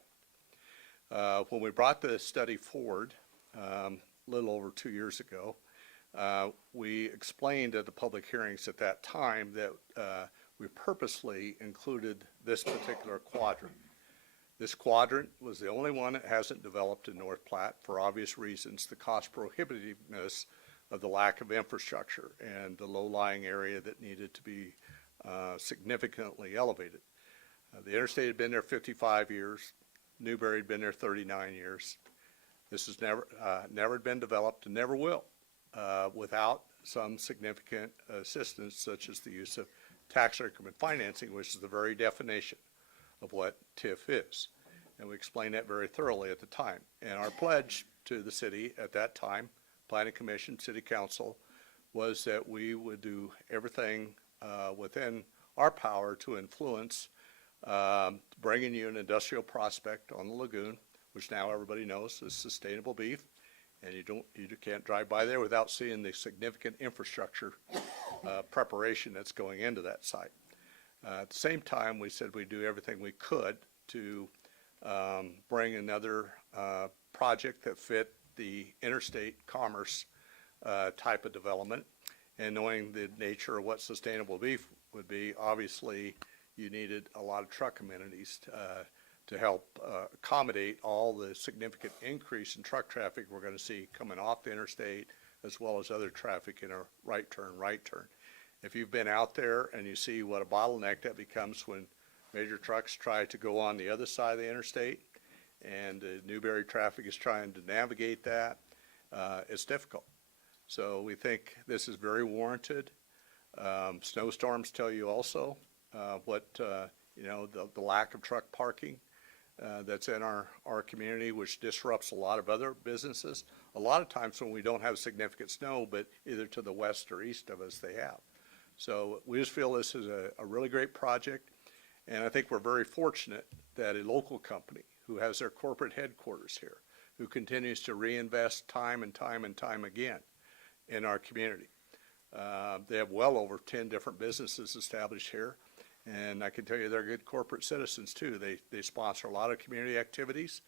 When we brought the study forward, a little over 2 years ago, we explained at the public hearings at that time that we purposely included this particular quadrant. This quadrant was the only one that hasn't developed in North Platte for obvious reasons, the cost prohibitiveness of the lack of infrastructure and the low-lying area that needed to be significantly elevated. The interstate had been there 55 years. Newberry had been there 39 years. This has never been developed and never will without some significant assistance, such as the use of tax increment financing, which is the very definition of what TIF is. And we explained that very thoroughly at the time. And our pledge to the city at that time, Planning Commission, City Council, was that we would do everything within our power to influence bringing you an industrial prospect on the lagoon, which now everybody knows is sustainable beef, and you can't drive by there without seeing the significant infrastructure preparation that's going into that site. At the same time, we said we'd do everything we could to bring another project that fit the interstate commerce type of development, and knowing the nature of what sustainable beef would be, obviously you needed a lot of truck amenities to help accommodate all the significant increase in truck traffic we're going to see coming off the interstate, as well as other traffic in a right turn. If you've been out there and you see what a bottleneck that becomes when major trucks try to go on the other side of the interstate, and the Newberry traffic is trying to navigate that, it's difficult. So we think this is very warranted. Snowstorms tell you also the lack of truck parking that's in our community, which disrupts a lot of other businesses. A lot of times when we don't have significant snow, but either to the west or east of us they have. So we just feel this is a really great project, and I think we're very fortunate that a local company who has their corporate headquarters here, who continues to reinvest time and time and time again in our community. They have well over 10 different businesses established here, and I can tell you they're good corporate citizens too. They sponsor a lot of community activities,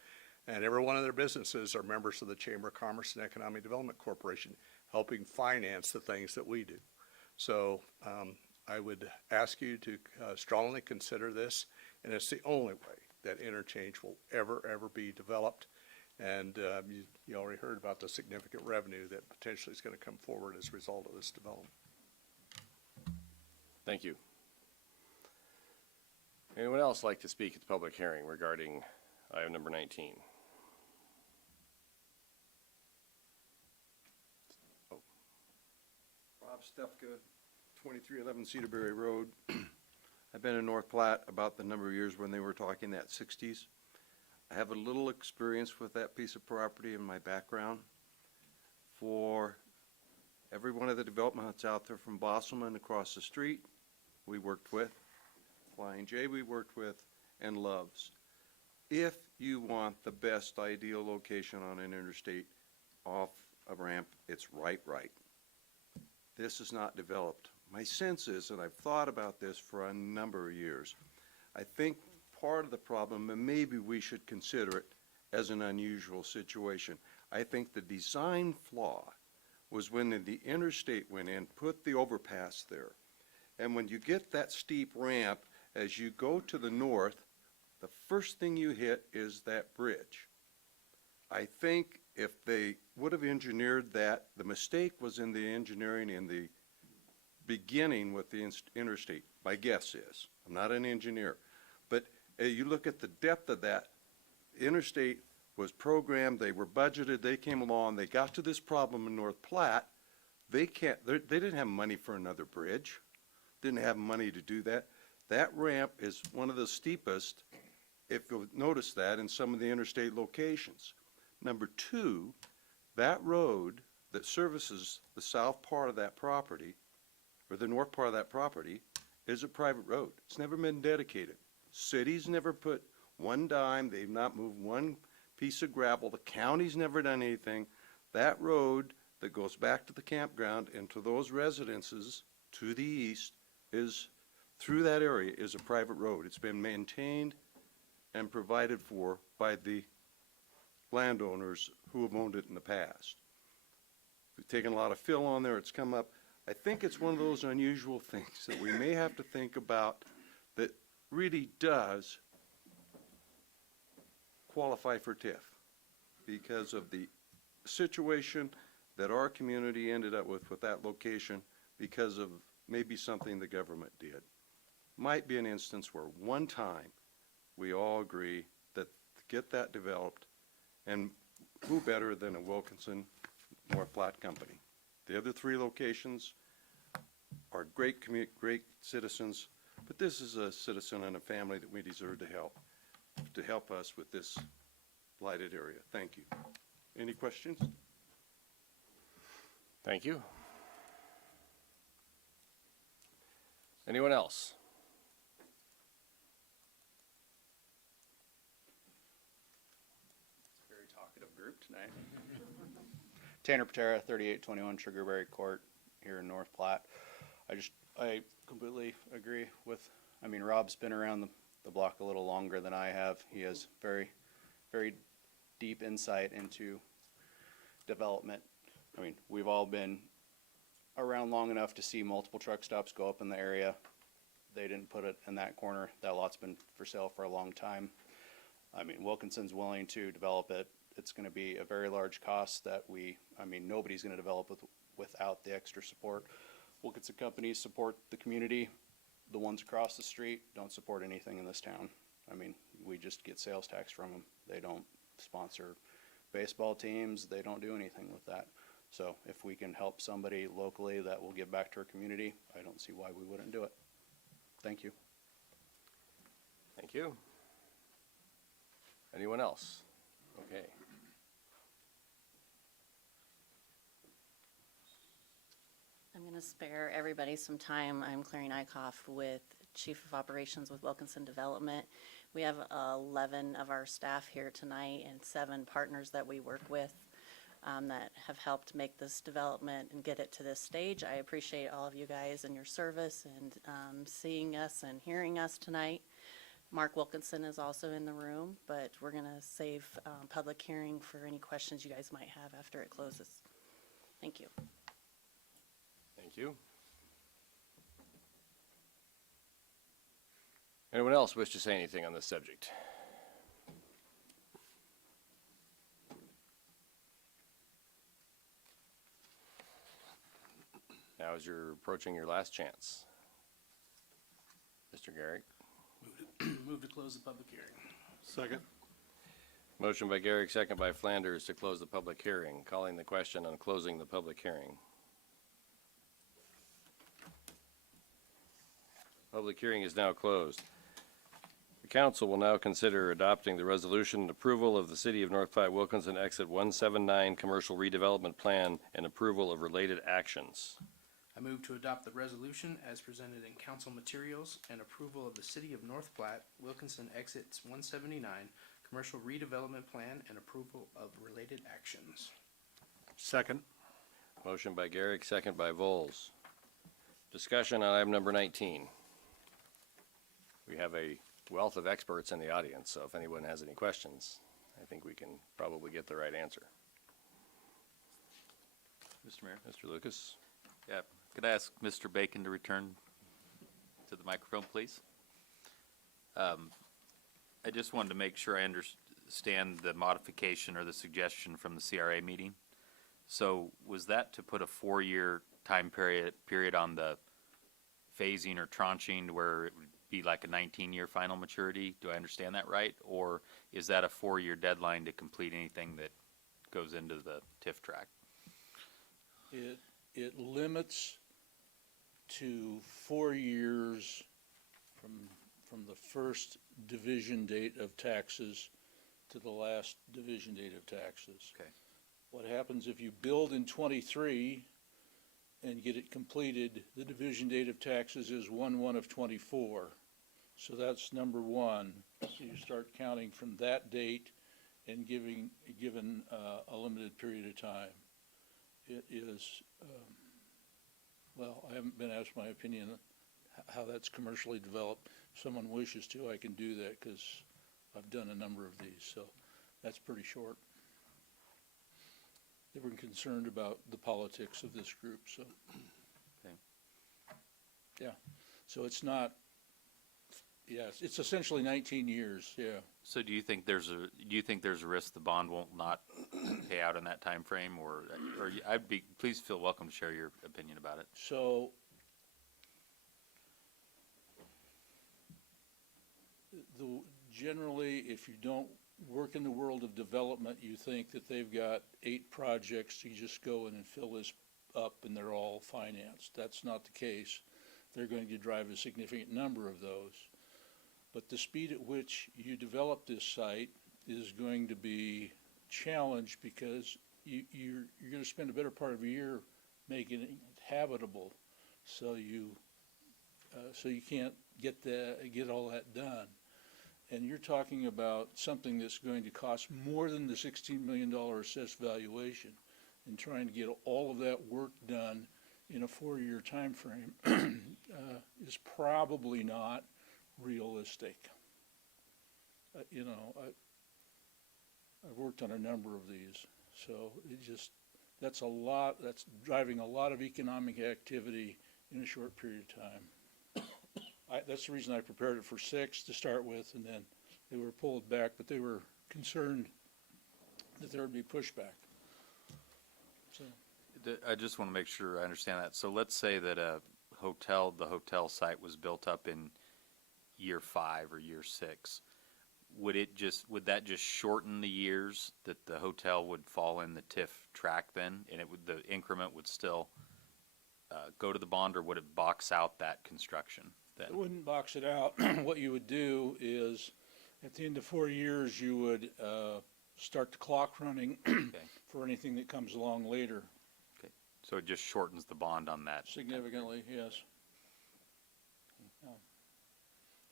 and every one of their businesses are members of the Chamber of Commerce and Economic Development Corporation, helping finance the things that we do. So I would ask you to strongly consider this, and it's the only way that interchange will ever be developed. And you already heard about the significant revenue that potentially is going to come forward as a result of this development. Thank you. Anyone else like to speak at the public hearing regarding item number 19? Oh. Rob Stefka, 2311 Cedarberry Road. I've been in North Platte about the number of years when they were talking that 60s. I have a little experience with that piece of property in my background. For every one of the developments out there, from Bosselman across the street, we worked with, Flying J we worked with, and Loves. If you want the best ideal location on an interstate off a ramp, it's right. This is not developed. My sense is, and I've thought about this for a number of years, I think part of the problem, and maybe we should consider it as an unusual situation. I think the design flaw was when the interstate went in, put the overpass there. And when you get that steep ramp, as you go to the north, the first thing you hit is that bridge. I think if they would have engineered that, the mistake was in the engineering in the beginning with the interstate. My guess is, I'm not an engineer, but you look at the depth of that, interstate was programmed, they were budgeted, they came along, they got to this problem in North Platte. They didn't have money for another bridge, didn't have money to do that. That ramp is one of the steepest, if you'll notice that, in some of the interstate locations. Number two, that road that services the south part of that property, or the north part of that property, is a private road. It's never been dedicated. City's never put one dime, they've not moved one piece of gravel, the county's never done anything. That road that goes back to the campground and to those residences to the east is, through that area, is a private road. It's been maintained and provided for by the landowners who have owned it in the past. We've taken a lot of fill on there, it's come up. I think it's one of those unusual things that we may have to think about that really does qualify for TIF because of the situation that our community ended up with that location because of maybe something the government did. Might be an instance where one time we all agree that to get that developed, and who better than a Wilkinson North Platte company. The other three locations are great citizens, but this is a citizen and a family that we deserve to help us with this blighted area. Thank you. Any questions? Thank you. Anyone else? Very talkative group tonight. Tanner Patera, 3821 Sugarberry Court here in North Platte. I completely agree with, Rob's been around the block a little longer than I have. He has very, very deep insight into development. We've all been around long enough to see multiple truck stops go up in the area. They didn't put it in that corner. That lot's been for sale for a long time. Wilkinson's willing to develop it. It's going to be a very large cost that nobody's going to develop without the extra support. Wilkinson companies support the community. The ones across the street don't support anything in this town. We just get sales tax from them. They don't sponsor baseball teams. They don't do anything with that. So if we can help somebody locally that will give back to our community, I don't see why we wouldn't do it. Thank you. Thank you. Anyone else? Okay. I'm going to spare everybody some time. I'm Clary Nykoff with Chief of Operations with Wilkinson Development. We have 11 of our staff here tonight and 7 partners that we work with that have helped make this development and get it to this stage. I appreciate all of you guys and your service and seeing us and hearing us tonight. Mark Wilkinson is also in the room, but we're going to save public hearing for any questions you guys might have after it closes. Thank you. Thank you. Anyone else wish to say anything on this subject? Now as you're approaching your last chance. Mr. Garrick. Move to close the public hearing. Second. Motion by Garrick, second by Flanders to close the public hearing. Calling the question on closing the public hearing. Public hearing is now closed. The council will now consider adopting the resolution and approval of the City of North Platte Wilkinson Exit 179 Commercial Redevelopment Plan and approval of related actions. I move to adopt the resolution as presented in council materials and approval of the City of North Platte, Wilkinson Exits 179 Commercial Redevelopment Plan and approval of related actions. Second. Motion by Garrick, second by Vols. Discussion on item number 19. We have a wealth of experts in the audience, so if anyone has any questions, I think we can probably get the right answer. Mr. Mayor? Mr. Lucas? Yeah, could I ask Mr. Bacon to return to the microphone, please? I just wanted to make sure I understand the modification or the suggestion from the CRA meeting. So was that to put a 4-year time period on the phasing or tranching where it would be like a 19-year final maturity? Do I understand that right? Or is that a 4-year deadline to complete anything that goes into the TIF track? It limits to 4 years from the first division date of taxes to the last division date of taxes. Okay. What happens if you build in 23 and get it completed, the division date of taxes is 1/1 of 24. So that's number one. So you start counting from that date and given a limited period of time. It is, well, I haven't been asked my opinion how that's commercially developed. If someone wishes to, I can do that because I've done a number of these, so that's pretty short. They were concerned about the politics of this group, so. Okay. Yeah, so it's not, yes, it's essentially 19 years, yeah. So do you think there's a risk the bond won't not pay out in that time frame, or please feel welcome to share your opinion about it. So generally, if you don't work in the world of development, you think that they've got 8 projects, you just go in and fill this up and they're all financed. That's not the case. They're going to drive a significant number of those. But the speed at which you develop this site is going to be challenged because you're going to spend a better part of a year making it habitable. So you can't get all that done. And you're talking about something that's going to cost more than the $16 million assessed valuation. And trying to get all of that work done in a 4-year time frame is probably not realistic. I've worked on a number of these, so that's driving a lot of economic activity in a short period of time. That's the reason I prepared it for 6 to start with, and then they were pulled back, but they were concerned that there would be pushback. So. I just want to make sure I understand that. So let's say that the hotel site was built up in year 5 or year 6. Would that just shorten the years that the hotel would fall in the TIF track then, and the increment would still go to the bond, or would it box out that construction then? It wouldn't box it out. What you would do is, at the end of 4 years, you would start the clock running for anything that comes along later. Okay, so it just shortens the bond on that. Significantly, yes.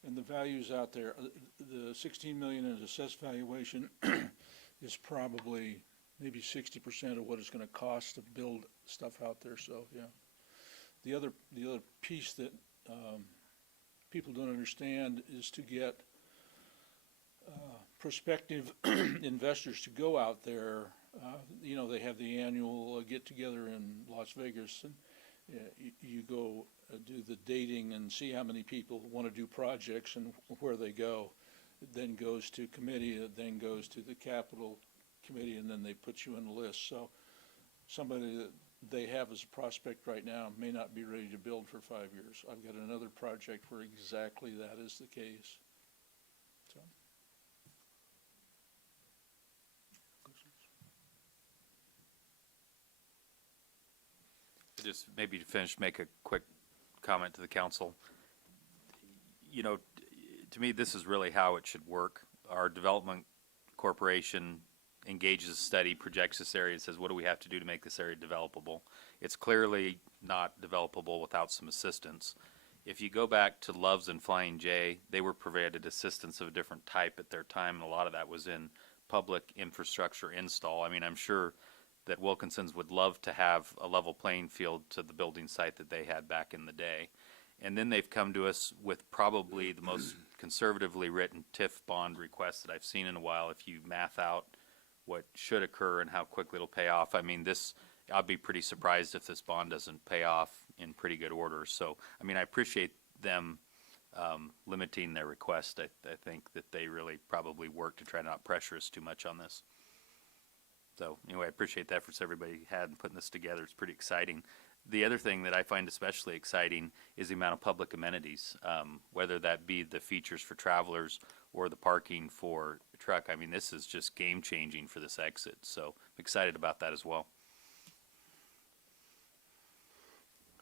And the values out there, the 16 million in assessed valuation is probably maybe 60% of what it's going to cost to build stuff out there. So yeah, the other piece that people don't understand is to get prospective investors to go out there. They have the annual get together in Las Vegas, and you go do the dating and see how many people want to do projects and where they go. It then goes to committee, it then goes to the capital committee, and then they put you on the list. So somebody that they have as a prospect right now may not be ready to build for 5 years. I've got another project where exactly that is the case. So. Just maybe to finish, make a quick comment to the council. To me, this is really how it should work. Our development corporation engages a study, projects this area, and says, what do we have to do to make this area developable? It's clearly not developable without some assistance. If you go back to Love's and Flying J, they were provided assistance of a different type at their time, and a lot of that was in public infrastructure install. I mean, I'm sure that Wilkinson's would love to have a level playing field to the building site that they had back in the day. And then they've come to us with probably the most conservatively written TIF bond request that I've seen in a while. If you math out what should occur and how quickly it'll pay off, I mean, I'll be pretty surprised if this bond doesn't pay off in pretty good order. So, I mean, I appreciate them limiting their request. I think that they really probably work to try to not pressure us too much on this. So anyway, I appreciate the efforts everybody had in putting this together. It's pretty exciting. The other thing that I find especially exciting is the amount of public amenities, whether that be the features for travelers or the parking for the truck. I mean, this is just game changing for this exit. So I'm excited about that as well.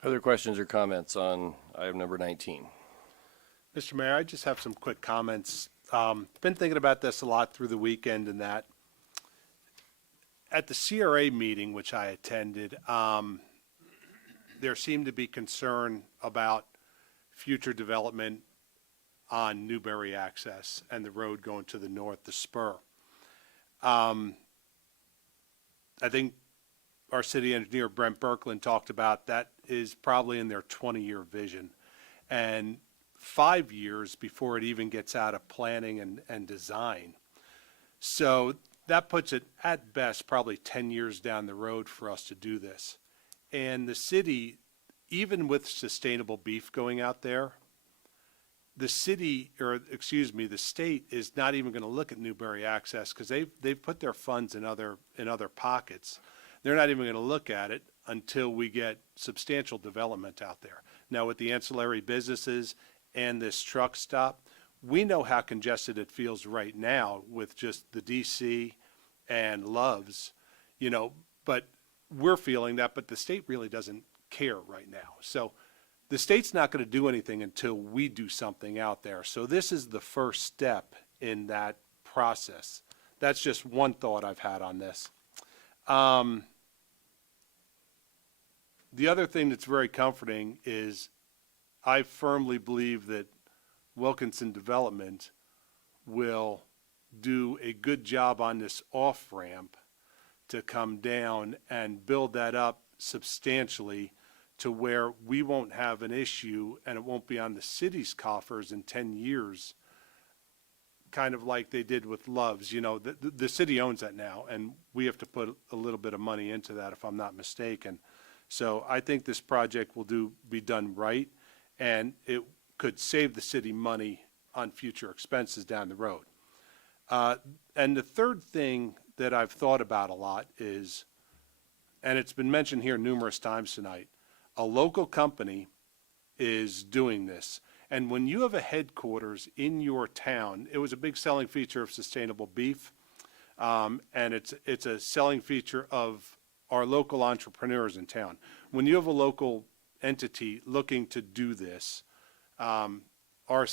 Other questions or comments on item number 19? Mr. Mayor, I just have some quick comments. Been thinking about this a lot through the weekend, and that at the CRA meeting, which I attended, there seemed to be concern about future development on Newberry access and the road going to the north, the spur. I think our city engineer, Brent Birkeland, talked about that is probably in their 20-year vision. And 5 years before it even gets out of planning and design. So that puts it at best probably 10 years down the road for us to do this. And the city, even with sustainable beef going out there, the state is not even going to look at Newberry access because they've put their funds in other pockets. They're not even going to look at it until we get substantial development out there. Now with the ancillary businesses and this truck stop, we know how congested it feels right now with just the DC and Love's, but we're feeling that, but the state really doesn't care right now. So the state's not going to do anything until we do something out there. So this is the first step in that process. That's just one thought I've had on this. The other thing that's very comforting is I firmly believe that Wilkinson Development will do a good job on this off-ramp to come down and build that up substantially to where we won't have an issue and it won't be on the city's coffers in 10 years, kind of like they did with Love's. The city owns that now, and we have to put a little bit of money into that if I'm not mistaken. So I think this project will be done right, and it could save the city money on future expenses down the road. And the third thing that I've thought about a lot is, and it's been mentioned here numerous times tonight, a local company is doing this. And when you have a headquarters in your town, it was a big selling feature of sustainable beef, and it's a selling feature of our local entrepreneurs in town. When you have a local entity looking to do this, our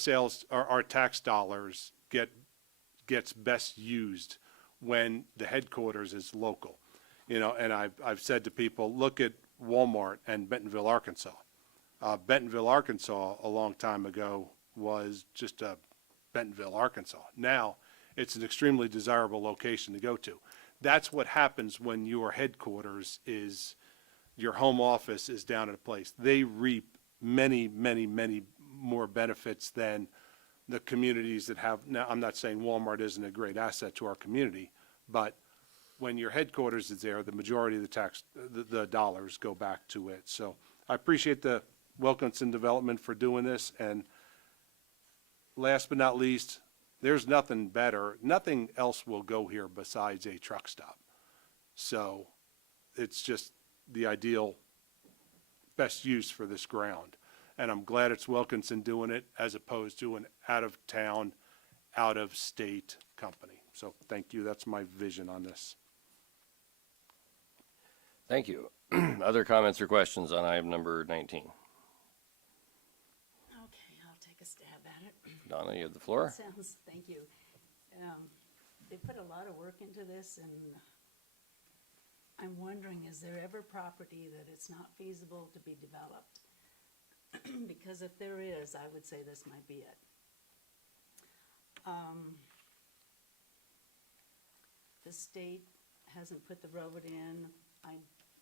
tax dollars gets best used when the headquarters is local. And I've said to people, look at Walmart and Bentonville, Arkansas. Bentonville, Arkansas, a long time ago was just Bentonville, Arkansas. Now it's an extremely desirable location to go to. That's what happens when your headquarters is, your home office is down at a place. They reap many, many, many more benefits than the communities that have. Now, I'm not saying Walmart isn't a great asset to our community, but when your headquarters is there, the majority of the dollars go back to it. So I appreciate the Wilkinson Development for doing this. And last but not least, there's nothing better. Nothing else will go here besides a truck stop. So it's just the ideal best use for this ground. And I'm glad it's Wilkinson doing it as opposed to an out-of-town, out-of-state company. So thank you. That's my vision on this. Thank you. Other comments or questions on item number 19? Okay, I'll take a stab at it. Donna, you have the floor. Thank you. They put a lot of work into this, and I'm wondering, is there ever property that it's not feasible to be developed? Because if there is, I would say this might be it. The state hasn't put the road in. I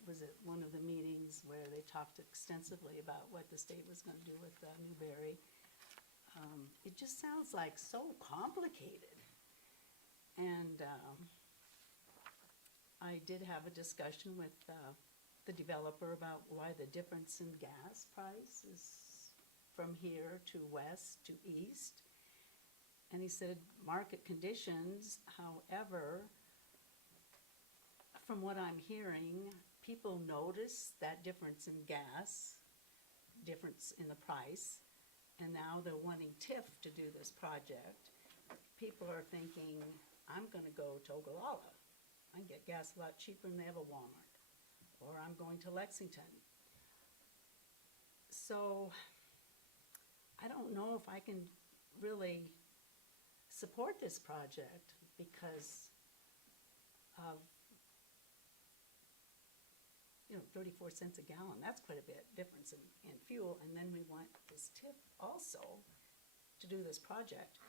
was at one of the meetings where they talked extensively about what the state was going to do with Newberry. It just sounds like so complicated. And I did have a discussion with the developer about why the difference in gas price is from here to west to east. And he said, market conditions, however, from what I'm hearing, people notice that difference in gas, difference in the price, and now they're wanting TIF to do this project. People are thinking, I'm gonna go to Ogallala. I can get gas a lot cheaper than they have a Walmart. Or I'm going to Lexington. So, I don't know if I can really support this project because of, 34 cents a gallon. That's quite a bit difference in fuel. And then we want this TIF also to do this project.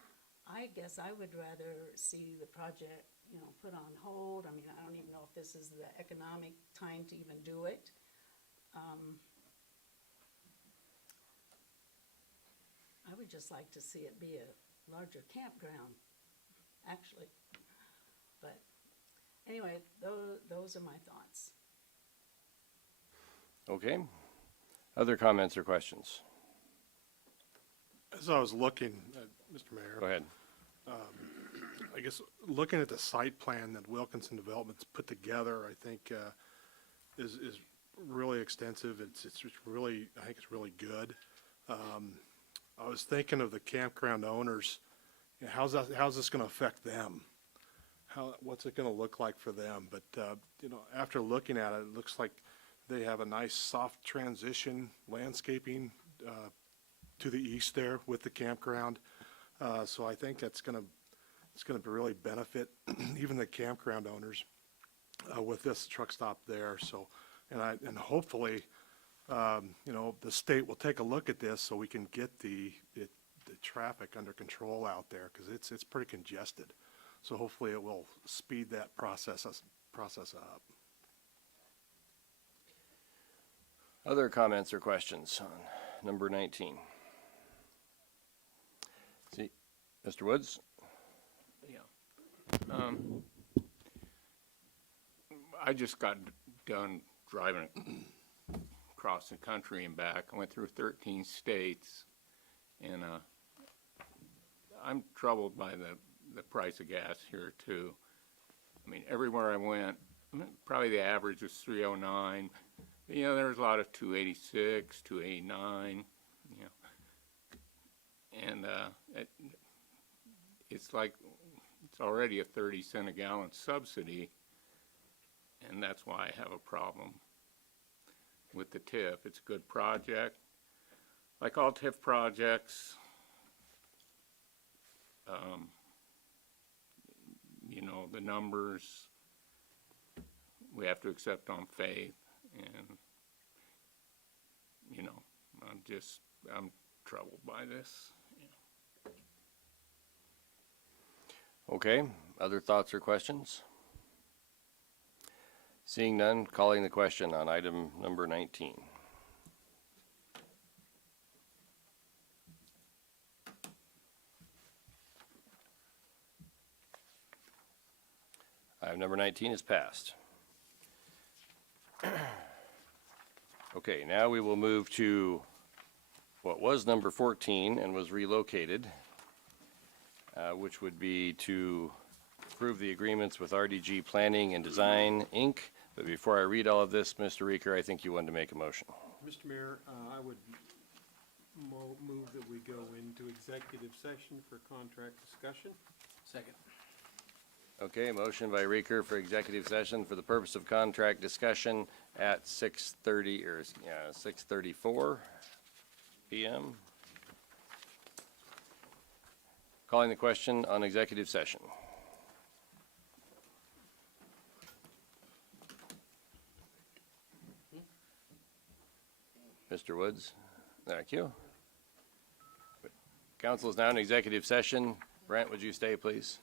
I guess I would rather see the project, put on hold. I mean, I don't even know if this is the economic time to even do it. I would just like to see it be a larger campground, actually. But anyway, those are my thoughts. Okay. Other comments or questions? As I was looking, Mr. Mayor. Go ahead. I guess looking at the site plan that Wilkinson Development's put together, I think is really extensive. It's really, I think it's really good. I was thinking of the campground owners. How's this going to affect them? What's it going to look like for them? But after looking at it, it looks like they have a nice soft transition landscaping to the east there with the campground. So I think it's going to really benefit even the campground owners with this truck stop there. So, and hopefully, the state will take a look at this so we can get the traffic under control out there because it's pretty congested. So hopefully it will speed that process up. Other comments or questions on number 19? See, Mr. Woods? Yeah. I just got done driving across the country and back. I went through 13 states, and I'm troubled by the price of gas here too. I mean, everywhere I went, probably the average was 309. There's a lot of 286, 289. And it's like it's already a 30 cent a gallon subsidy, and that's why I have a problem with the TIF. It's a good project. Like all TIF projects, the numbers we have to accept on faith, and I'm troubled by this. Okay. Other thoughts or questions? Seeing none, calling the question on item number 19. Item number 19 is passed. Okay, now we will move to what was number 14 and was relocated, which would be to approve the agreements with RDG Planning and Design, Inc. But before I read all of this, Mr. Reeker, I think you wanted to make a motion. Mr. Mayor, I would move that we go into executive session for contract discussion. Second. Okay, motion by Reeker for executive session for the purpose of contract discussion at 6:34 p.m. Calling the question on executive session. Mr. Woods, thank you. Council is now in executive session. Brent, would you stay, please?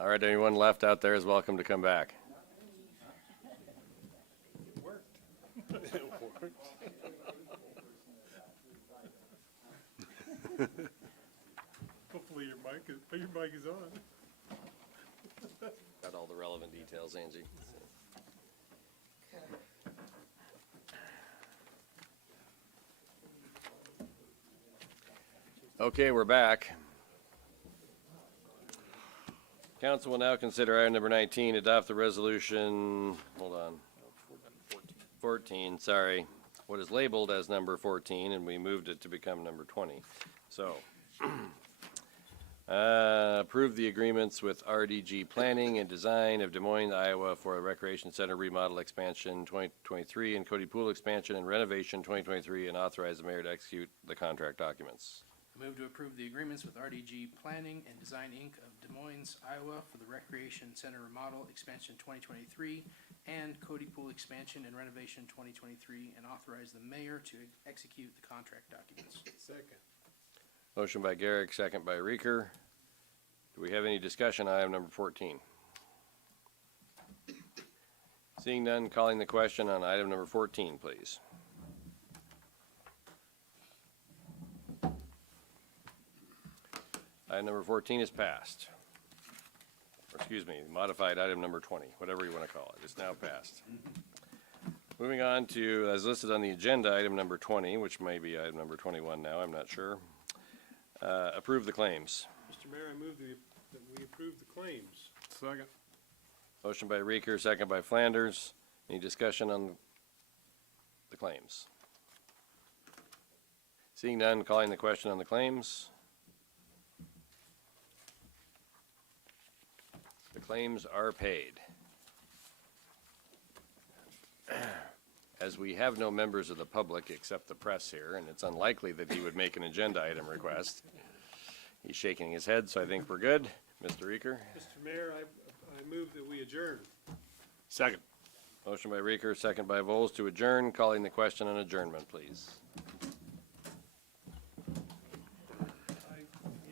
All right, anyone left out there is welcome to come back. Hopefully your mic is on. Got all the relevant details, Angie. Okay, we're back. Council will now consider item number 19, adopt the resolution, hold on. 14, sorry, what is labeled as number 14, and we moved it to become number 20. So, approve the agreements with RDG Planning and Design of Des Moines, Iowa for a Recreation Center remodel expansion 2023 and Cody Pool expansion and renovation 2023, and authorize the mayor to execute the contract documents. Move to approve the agreements with RDG Planning and Design, Inc. of Des Moines, Iowa for the Recreation Center remodel expansion 2023 and Cody Pool expansion and renovation 2023, and authorize the mayor to execute the contract documents. Second. Motion by Garrick, second by Reeker. Do we have any discussion on item number 14? Seeing none, calling the question on item number 14, please. Item number 14 is passed. Or excuse me, modified item number 20, whatever you want to call it. It's now passed. Moving on to, as listed on the agenda, item number 20, which may be item number 21 now, I'm not sure. Approve the claims. Mr. Mayor, I move that we approve the claims. Second. Motion by Reeker, second by Flanders. Any discussion on the claims? Seeing none, calling the question on the claims. The claims are paid. As we have no members of the public except the press here, and it's unlikely that he would make an agenda item request. He's shaking his head, so I think we're good. Mr. Reeker? Mr. Mayor, I move that we adjourn. Second. Motion by Reeker, second by Vols to adjourn. Calling the question on adjournment, please.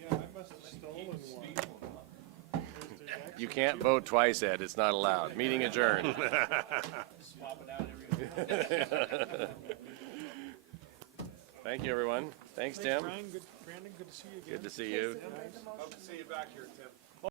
Yeah, I must have stolen one. You can't vote twice, Ed. It's not allowed. Meeting adjourned. Swap it out every Thank you, everyone. Thanks, Tim. Brandon, good to see you again. Good to see you. Hope to see you back here, Tim.